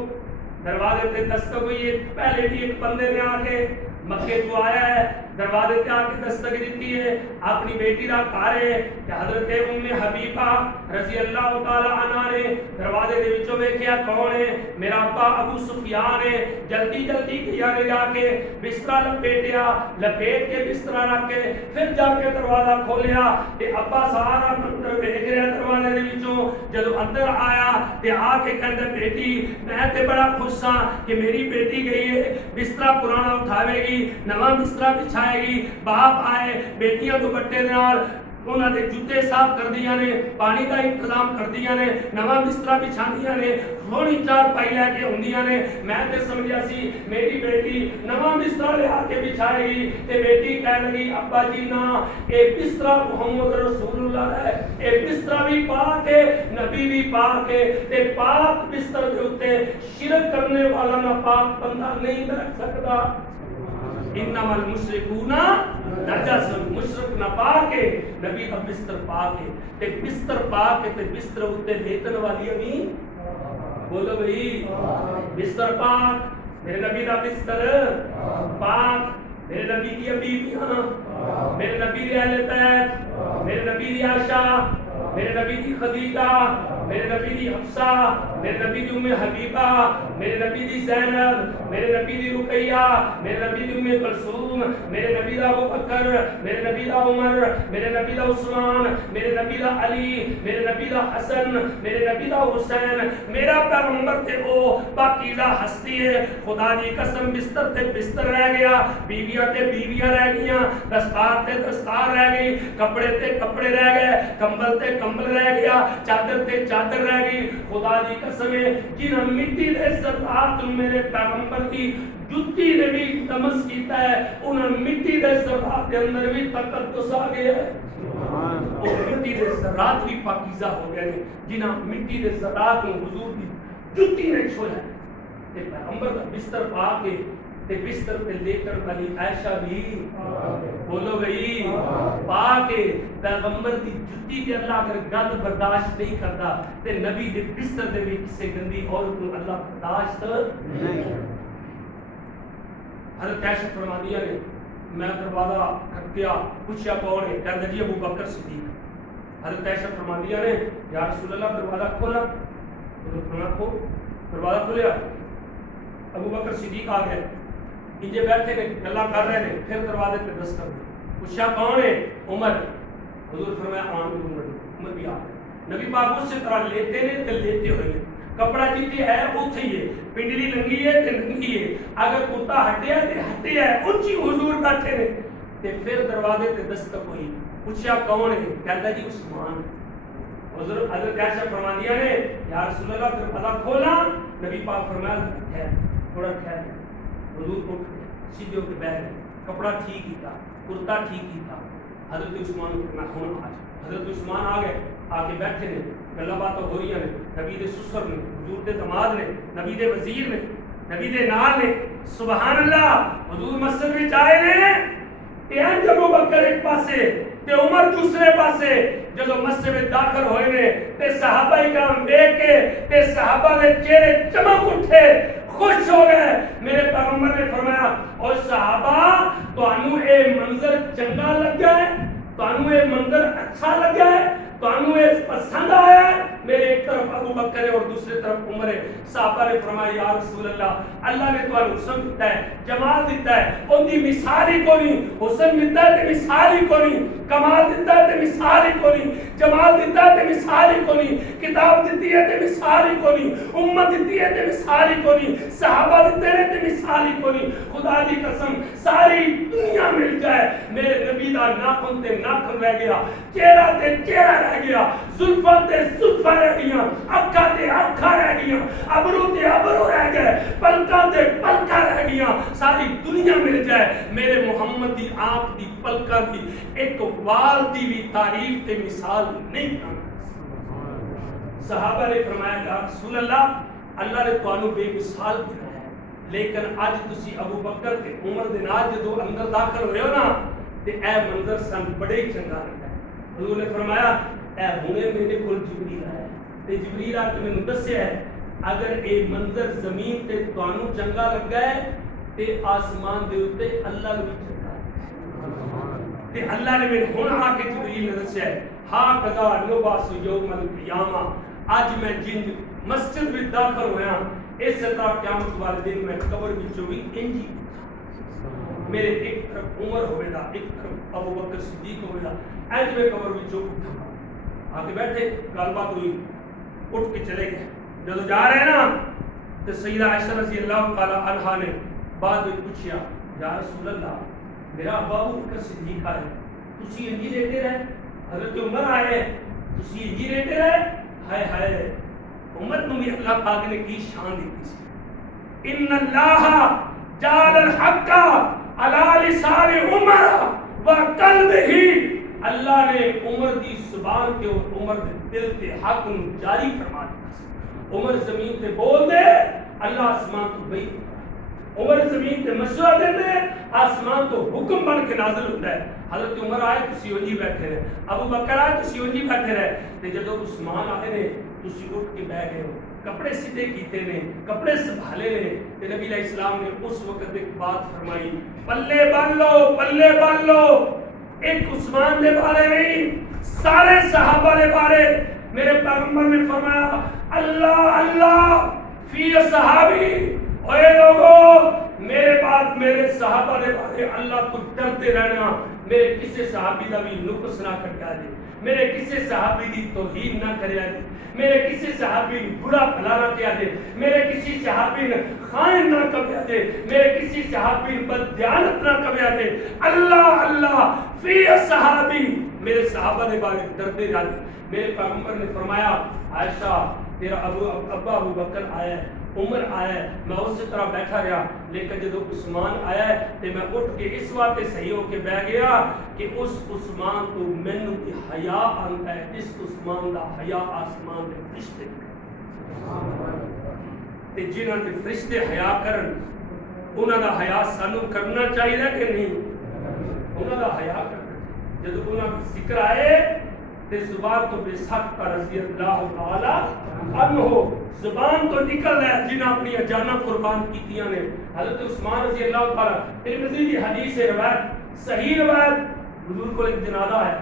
دروازے تے دستک ہوئی، پہلے بھی ایک بندے نے آ کے مکے تو آیا ہے، دروازے تے آ کے دستک دیتی ہے، اپنی بیٹی دا گھر ہے کہ حضرت ام حبیبہ رضی اللہ تعالی عنہ نے دروازے دے وچوں ویکھیا کون ہے؟ میرا ابا ابو سفیان ہے، جلدی جلدی گیا نے جا کے بستر لپیٹیا، لپیٹ کے بستر رکھ کے پھر جا کے دروازہ کھولیا تے ابا سارا منظر دیکھ رہا دروازے دے وچوں، جدوں اندر آیا تے آ کے کہندا بیٹی میں تے بڑا خوش ہاں کہ میری بیٹی گئی ہے بستر پرانا اٹھاوے گی، نواں بستر بچھائے گی، باپ آئے بیٹیاں دوپٹے نال انہوں نے جوتے صاف کر دیا نے، پانی کا انتظام کر دیا نے، نواں بستر بچھاندیاں نے، تھوڑی چار پائی لے کے ہوندیاں نے. میں تے سمجھیا سی میری بیٹی نواں بستر لے آ کے بچھائے گی تے بیٹی کہنے لگی ابا جی نا اے بستر محمد رسول اللہ ہے، اے بستر بھی پاک ہے، نبی بھی پاک ہے تے پاک بستر دے اوتے شرک کرنے والا نا پاک بندہ نہیں بیٹھ سکتا. انما المشرکون نجس، مشرک ناپاک ہے، نبی کا بستر پاک ہے تے بستر پاک ہے تے بستر اوتے لیٹن والی بھی بولو بھائی بستر پاک، میرے نبی کا بستر پاک، میرے نبی کی بیویاں، میرے نبی کی اہل بیت، میرے نبی کی عائشہ، میرے نبی کی خدیجہ، میرے نبی کی حفصہ، میرے نبی کی ام حبیبہ، میرے نبی کی زینب، میرے نبی کی رقیہ، میرے نبی کی ام کلثوم، میرے نبی کا ابو بکر، میرے نبی کا عمر، میرے نبی کا عثمان، میرے نبی کا علی، میرے نبی کا حسن، میرے نبی کا حسین. میرا پیغمبر تے او پاکیزہ ہستی ہے. خدا دی قسم بستر تے بستر رہ گیا، بیویاں تے بیویاں رہ گئیاں، دستار تے دستار رہ گئی، کپڑے تے کپڑے رہ گئے، کمبل تے کمبل رہ گیا، چادر تے چادر رہ گئی. خدا دی قسم ہے جنہاں مٹی دے ذرات میرے پیغمبر دی جتی نے بھی تمس کیتا ہے، انہاں مٹی دے ذرات دے اندر بھی تقدس آ گیا ہے. اور مٹی دے ذرات بھی پاکیزہ ہو گئے ہیں جنہاں مٹی دے ذرات کو حضور دی جتی نے چھویا ہے. تے پیغمبر دا بستر پاک ہے تے بستر پہ لیٹن والی عائشہ بھی بولو بھائی پاک ہے. پیغمبر دی جتی تے اللہ اگر گند برداشت نہیں کرتا تے نبی دے بستر دے بھی کسے گندی عورت کو اللہ برداشت نہیں. حضرت عائشہ فرما دیا نے میں دروازہ کھٹکیا، پوچھا کون ہے؟ کہا جی ابو بکر صدیق. حضرت عائشہ فرما دیا نے یا رسول اللہ دروازہ کھولا، دروازہ کھولیا، ابو بکر صدیق آ گئے، انجے بیٹھے نے گلا کر رہے ہیں. پھر دروازے پہ دستک ہوئی، پوچھا کون ہے؟ عمر. حضور فرمایا عام عمر بھی آ گئے. نبی پاک اس طرح لیتے نے تے لیتے ہوئے کپڑا جتنے ہے اتھے ہی ہے، پنڈلی لنگی ہے تے لنگی ہے، اگر کتا ہٹیا تے ہٹیا ہے، اونچی حضور بیٹھے نے. تے پھر دروازے تے دستک ہوئی، پوچھا کون ہے؟ کہتا جی عثمان. حضور حضرت عائشہ فرما دیا نے یا رسول اللہ دروازہ کھولا. نبی پاک فرمایا ٹھہر تھوڑا ٹھہر. حضور اٹھ گئے، سیدھے ہو کے بیٹھ گئے، کپڑا ٹھیک ہی تھا، کرتا ٹھیک ہی تھا. حضرت عثمان کو فرمایا ہونا آج. حضرت عثمان آ گئے، آ کے بیٹھے نے، گلا باتیں ہو رہی ہیں. نبی دے سسر نے، حضور دے دماد نے، نبی دے وزیر نے، نبی دے نال نے. سبحان اللہ. حضور مسجد وچ آئے نے تے انج ابو بکر ایک پاسے تے عمر دوسرے پاسے. جدو مسجد میں داخل ہوئے نے تے صحابہ کرام دیکھ کے تے صحابہ دے چہرے چمک اٹھے، خوش ہو گئے. میرے پیغمبر نے فرمایا او صحابہ تانوں اے منظر چنگا لگا ہے، تانوں اے منظر اچھا لگا ہے، تانوں اے پسند آیا ہے؟ میرے ایک طرف ابو بکر ہے اور دوسری طرف عمر ہے. صحابہ نے فرمایا یا رسول اللہ نے تو حسن دیتا ہے، جمال دیتا ہے، ان کی مثال ہی کو نہیں. حسن دیتا ہے تے مثال ہی کو نہیں، کمال دیتا ہے تے مثال ہی کو نہیں، جمال دیتا ہے تے مثال ہی کو نہیں، کتاب دیتی ہے تے مثال ہی کو نہیں، امت دیتی ہے تے مثال ہی کو نہیں، صحابہ دیتے ہیں تے مثال ہی کو نہیں. خدا دی قسم ساری دنیا مل جائے میرے نبی دا ناخن تے ناخن رہ گیا، چہرہ تے چہرہ رہ گیا، زلفاں تے زلفاں رہ گیا، اکھاں تے اکھاں رہ گیا، ابرو تے ابرو رہ گئے، پلکاں تے پلکاں رہ گیا. ساری دنیا مل جائے میرے محمد دی آنکھ دی پلکاں دی ایک وال دی بھی تعریف تے مثال نہیں کر. صحابہ نے فرمایا یا رسول اللہ نے تانوں بے مثال بنایا ہے، لیکن اج تسی ابو بکر تے عمر دے نال جدوں اندر داخل ہوئے ہو نا تے اے منظر سن بڑے ہی چنگا لگا. حضور نے فرمایا اے ہنے میرے کول جبریل آیا تے جبریل آ کے مینوں دسیا ہے اگر اے منظر زمین تے تانوں چنگا لگا ہے تے آسمان دے اوتے اللہ نوں چنگا تے اللہ نے مینوں ہن آ کے جبریل نے دسیا ہے ہاں قضا لباس یوم القیامہ. اج میں جن مسجد میں داخل ہویا اس طرح قیامت والے دن میں قبر وچوں بھی انجی میرے ایک طرف عمر ہوئے گا، ایک طرف ابو بکر صدیق ہوئے گا، اج میں قبر وچوں اٹھا آ کے بیٹھے گل بات ہوئی، اٹھ کے چلے گئے. جب جا رہے ہیں نا تو سیدہ عائشہ رضی اللہ تعالی عنہا نے بعد میں پوچھا یا رسول اللہ میرا ابو بکر صدیق ہے تسی انجی لیتے رہے؟ حضرت عمر آئے تسی ہی رہتے رہے ہائے ہائے عمر نو بھی اللہ پاک نے کی شان دیتی سی ان اللہ جعل الحق علی لسان عمر وقلبہ اللہ نے عمر دی زبان کے اور عمر دے دل تے حق نو جاری فرما دیا عمر زمین تے بول دے اللہ آسمان تو بئی عمر زمین تے مشورہ دے دے آسمان تو حکم بن کے نازل ہوتا ہے حضرت عمر آئے تسی اونجی بیٹھے رہے ابو بکر آئے تسی اونجی بیٹھے رہے تے جدو عثمان آئے نے تسی اٹھ کے بیٹھ گئے ہو کپڑے سیدھے کیتے نے کپڑے سنبھالے نے تے نبی علیہ السلام نے اس وقت ایک بات فرمائی پلے بن لو ایک عثمان دے بارے نہیں سارے صحابہ دے بارے میرے پیغمبر نے فرمایا اللہ فی صحابی اے لوگو میرے بعد میرے صحابہ دے بارے اللہ کو ڈرتے رہنا میرے کسی صحابی دا بھی نقص نہ کریا جے میرے کسی صحابی دی توہین نہ کریا جے میرے کسی صحابی برا بھلا نہ کیا جے میرے کسی صحابی نے خائن نہ کبیا جے میرے کسی صحابی بددیانت نہ کبیا جے اللہ فی صحابی میرے صحابہ دے بارے ڈرتے رہنا میرے پیغمبر نے فرمایا عائشہ تیرا ابا ابو بکر آیا ہے عمر آیا ہے میں اسی طرح بیٹھا رہا لیکن جب عثمان آیا ہے تو میں اٹھ کے اس واسطے صحیح ہو کے بیٹھ گیا کہ اس عثمان تو مینوں کی حیا آندا ہے جس عثمان دا حیا آسمان دے فرشتے تے جنہاں دے فرشتے حیا کرن انہاں دا حیا سانو کرنا چاہیے کہ نہیں انہاں دا حیا کرنا جب انہاں دا ذکر آئے تے زبان تو بے شک رضی اللہ تعالی عنہ زبان تو نکل رہا ہے جنہاں اپنی جاناں قربان کیتیاں نے حضرت عثمان رضی اللہ تعالی ترمذی کی حدیث ہے روایت صحیح روایت حضور کو ایک جنازہ ہے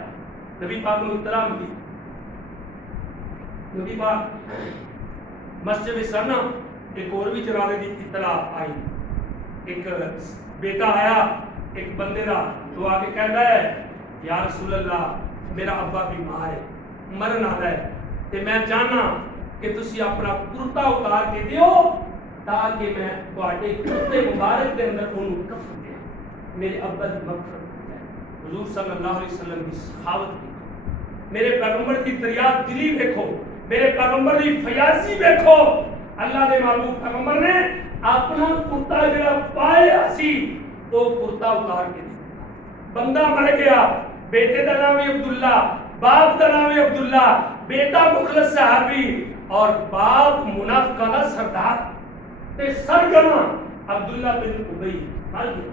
نبی پاک نے اطلاع ملی نبی پاک مسجد سرنا ایک اور بھی جنازے کی اطلاع آئی ایک بیٹا آیا ایک بندے دا تو آگے کہتا ہے یا رسول اللہ میرا ابا بیمار ہے مرن آ رہا ہے تے میں چاہنا کہ تسی اپنا کرتا اتار کے دیو تاکہ میں تواڈے کرتے مبارک دے اندر اونوں کفن دے میرے ابا دی مغفرت ہو جائے حضور صلی اللہ علیہ وسلم کی سخاوت دیکھو میرے پیغمبر کی دریا دلی دیکھو میرے پیغمبر کی فیاضی دیکھو اللہ دے محبوب پیغمبر نے اپنا کرتا جڑا پایا سی وہ کرتا اتار کے دے بندہ مر گیا بیٹے دا نام عبداللہ باپ دا نام عبداللہ بیٹا مخلص صحابی اور باپ منافقہ دا سردار تے سرگنا عبداللہ بن ابی مر گیا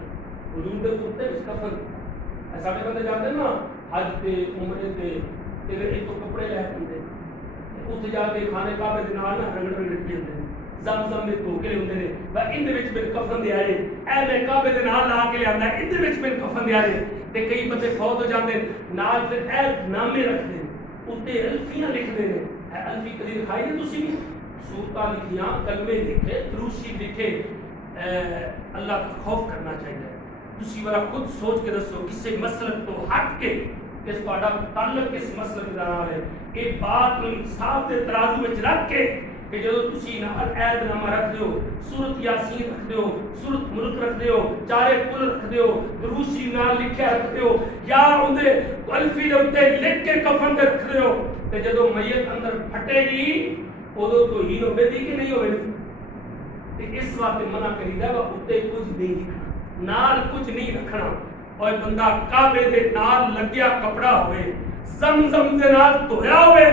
حضور دے کتے اس کفن ایسا بھی بندے جاتے نا حج تے عمرے تے ایک تو کپڑے لے کے اتنے جا کے کھانے کعبے دے نال نہ رگڑ لٹی ہوندے زمزم میں دھوکے ہوندے نے وا ان دے وچ میرے کفن دے آئے اے میں کعبے دے نال لا کے لاندا ان دے وچ میرے کفن دے آئے تے کئی بندے فوت ہو جاندے نال پھر اے نامے رکھدے اوتے الفیاں لکھدے نے اے الفی کدی دکھائی نہیں تسی بھی سورتاں لکھیاں کلمے لکھے دروشی لکھے اللہ کا خوف کرنا چاہیے تسی ورا خود سوچ کے دسو کسے مسلک تو ہٹ کے کس تہاڈا تعلق کس مسلک نال ہے اے بات نو انصاف دے ترازو وچ رکھ کے کہ جدو تسی نال عہد نامہ رکھ دیو سورت یاسین رکھ دیو سورت ملک رکھ دیو چارے کل رکھ دیو دروشی نال لکھیا رکھ دیو یا اندے الفی دے اوتے لکھ کے کفن تے رکھ دیو تے جدو میت اندر پھٹے گی اودوں تو ہی ہوے دی کہ نہیں ہوے تے اس واسطے منع کریدا وا اوتے کچھ نہیں لکھنا نال کچھ نہیں رکھنا اور بندہ کعبے دے نال لگیا کپڑا ہوئے زمزم دے نال دھویا ہوئے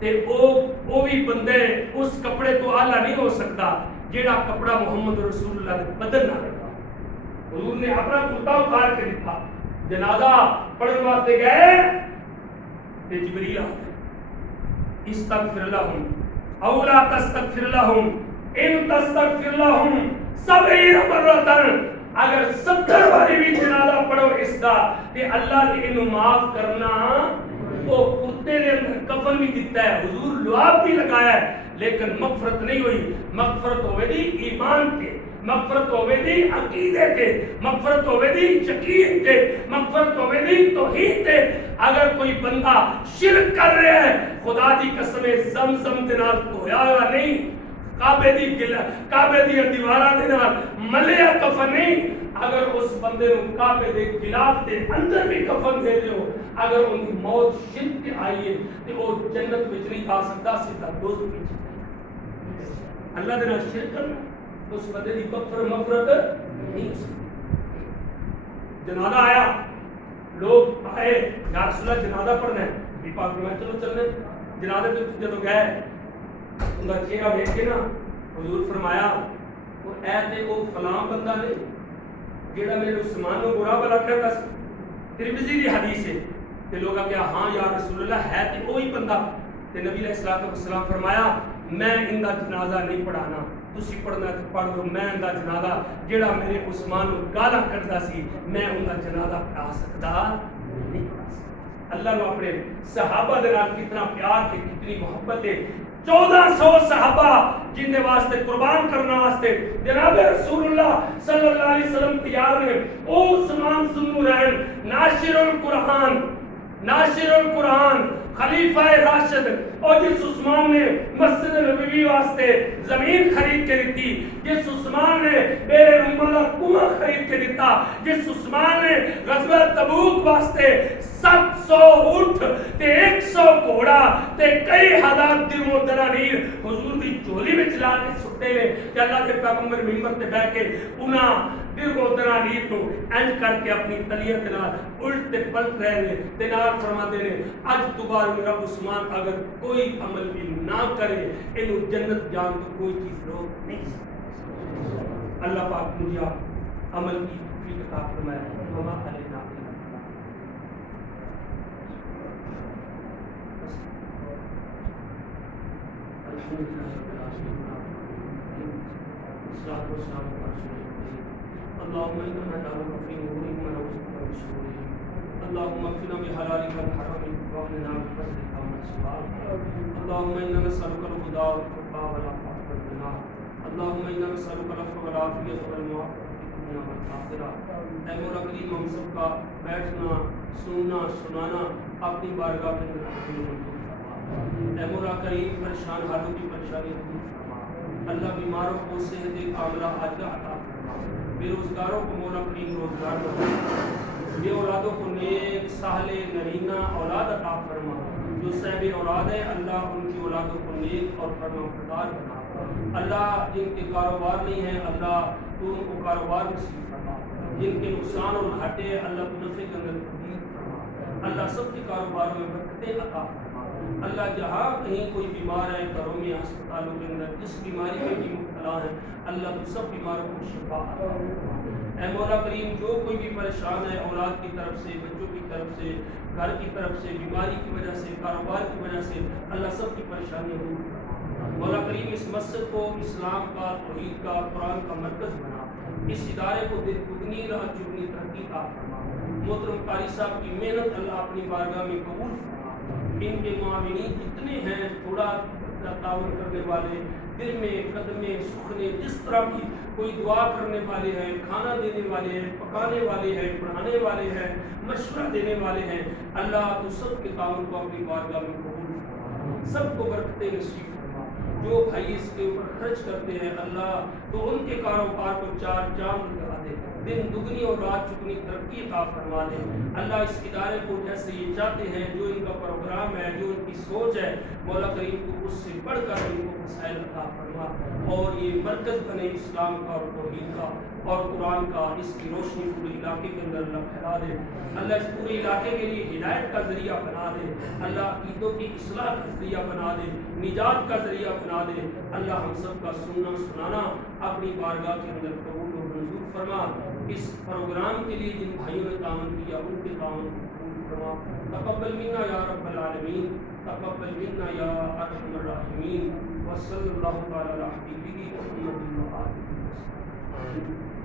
تے او بھی بندے اس کپڑے تو اعلیٰ نہیں ہو سکتا جیڑا کپڑا محمد رسول اللہ دے بدن نہ لگا حضور نے اپنا کرتا اتار کے دکھا جنازہ پڑھن واسطے گئے تے جبریل آ گئے استغفر لهم او لا تستغفر لهم ان تستغفر لهم 70 مرتين اگر 70 باری بھی جنازہ پڑھو اس دا تے اللہ نے انہوں معاف کرنا وہ کتے نے اندر کفن بھی دیتا ہے حضور لعاب بھی لگایا ہے لیکن مغفرت نہیں ہوئی مغفرت ہوئے دی ایمان کے مغفرت ہوئے دی عقیدے کے مغفرت ہوئے دی یقین کے مغفرت ہوئے دی توحید کے اگر کوئی بندہ شرک کر رہا ہے خدا دی قسم زمزم دے نال دھویا ہوا نہیں کعبے دی دیواراں دے نال ملیا کفن نہیں، اگر اس بندے نو کعبے دے خلاف دے اندر بھی کفن دے دیو، اگر ان کی موت شرک تے آئی ہے تے وہ جنت وچ نہیں آ سکتا، سیدھا دوزخ وچ اللہ دے نال شرک کرنا اس بندے دی مغفرت نہیں ہو سکتی۔ جنازہ آیا، لوگ آئے یا رسول اللہ جنازہ پڑھنا ہے، بھی پاک میں چلو چلنے جنازے تے جدوں گئے ان کا چہرہ دیکھ کے نا حضور فرمایا وہ اے تے وہ فلاں بندہ نہیں جیڑا میرے عثمان کو برا بلا کرتا سی، ترمذی دی حدیث ہے تے لوگ کہا ہاں یا رسول اللہ ہے تے وہی بندہ، تے نبی علیہ الصلوۃ والسلام فرمایا میں ان دا جنازہ نہیں پڑھانا، تسی پڑھنا تے پڑھ دو، میں ان دا جنازہ جیڑا میرے عثمان کو گالا کرتا سی میں ان دا جنازہ پڑھا سکتا نہیں پڑھا سکتا۔ اللہ نے اپنے صحابہ دے نال کتنا پیار تے کتنی محبت ہے، 1400 صحابہ جن دے واسطے قربان کرنا واسطے جناب رسول اللہ صلی اللہ علیہ وسلم تیار نے، او عثمان ذوالنورین ناشر القرآن خلیفہ راشد، اور جس عثمان نے مسجد نبوی واسطے زمین خرید کے دیتی، جس عثمان نے میرے رومالا کنواں خرید کے دیتا، جس عثمان نے غزوہ تبوک واسطے 700 اونٹ تے 100 گھوڑا تے کئی ہزار درہم و دنانیر حضور دی جھولی وچ لا کے سٹے نے، تے اللہ دے پیغمبر ممبر تے بیٹھ کے انہاں درہم و دنانیر کو انج کر کے اپنی تلیت نال الٹ تے پلٹ رہے نے تے نال فرماتے نے اج تو بعد میرا عثمان اگر کوئی عمل بھی نہ کرے اینو جنت جان تو کوئی چیز روک نہیں سکتی۔ اللہ پاک مجھے عمل کی توفیق عطا فرمائے۔ وما علینا اللهم إنا ندعوك في نورهم ونعوذ بك من شرورهم، اللهم اكفنا بحلالك الحرام واغننا بفضلك عمن سواك، اللهم إنا نسألك الهدى والتقى والعفاف والغنى، اللهم إنا نسألك العفو والعافية والمعافاة في الدنيا والآخرة۔ اے مولا کریم ہم سب کا بیٹھنا سننا سنانا اپنی بارگاہ میں قبول فرما۔ اے مولا کریم پریشان حالوں کی پریشانی دور فرما، اللہ بیماروں کو صحت کاملہ عاجلہ عطا فرما، بے روزگاروں کو مولا کریم روزگار فرما، بے اولادوں کو نیک صالح نرینہ اولاد عطا فرما، جو صاحب اولاد ہے اللہ ان کی اولادوں کو نیک اور فرما بردار بنا، اللہ جن کے کاروبار نہیں ہے اللہ تو ان کو کاروبار نصیب فرما، جن کے نقصان اور گھاٹے اللہ تو نفع کے اندر تبدیل فرما، اللہ سب کے کاروباروں میں برکتیں عطا فرما، اللہ جہاں کہیں کوئی بیمار ہے گھروں میں ہسپتالوں کے اندر جس بیماری میں بھی مبتلا ہے اللہ تو سب بیماروں کو شفا عطا فرما۔ اے مولا کریم جو کوئی بھی پریشان ہے اولاد کی طرف سے بچوں کی طرف سے گھر کی طرف سے بیماری کی وجہ سے کاروبار کی وجہ سے اللہ سب کی پریشانیاں دور فرما۔ مولا کریم اس مسجد کو اسلام کا توحید کا قرآن کا مرکز بنا، اس ادارے کو دل دگنی رات چگنی ترقی عطا فرما۔ محترم قاری صاحب کی محنت اللہ اپنی بارگاہ میں قبول فرما، ان کے معاونین جتنے ہیں تھوڑا تعاون کرنے والے دل میں قدمے سکھنے جس طرح بھی کوئی دعا کرنے والے ہیں کھانا دینے والے ہیں پکانے والے ہیں پڑھانے والے ہیں مشورہ دینے والے ہیں اللہ تو سب کے تعاون کو اپنی بارگاہ میں قبول فرما، سب کو برکتیں نصیب فرما، جو بھائی اس کے اوپر خرچ کرتے ہیں اللہ تو ان کے کاروبار کو چار چاند لگا دے، دن دگنی اور رات چگنی ترقی عطا فرما دے اللہ۔ اس ادارے کو جیسے یہ چاہتے ہیں جو ان کا پروگرام ہے جو ان کی سوچ ہے مولا کریم کو اس سے بڑھ کر ان کو مسائل عطا فرما، اور یہ مرکز بنے اسلام کا اور توحید کا اور قرآن کا، اس کی روشنی پورے علاقے کے اندر اللہ پھیلا دے اللہ، اس پورے علاقے کے لیے ہدایت کا ذریعہ بنا دے اللہ، عقیدوں کی اصلاح کا ذریعہ بنا دے، نجات کا ذریعہ بنا دے اللہ۔ ہم سب کا سننا سنانا اپنی بارگاہ کے اندر قبول و منظور فرما، اس پروگرام کے لیے جن بھائیوں نے تعاون کیا ان کے تعاون کو قبول فرما، تقبل منا یا رب العالمین، تقبل منا یا ارحم الراحمین، وصلی اللہ تعالی علی حبیبہ محمد و آلہ وصحبہ۔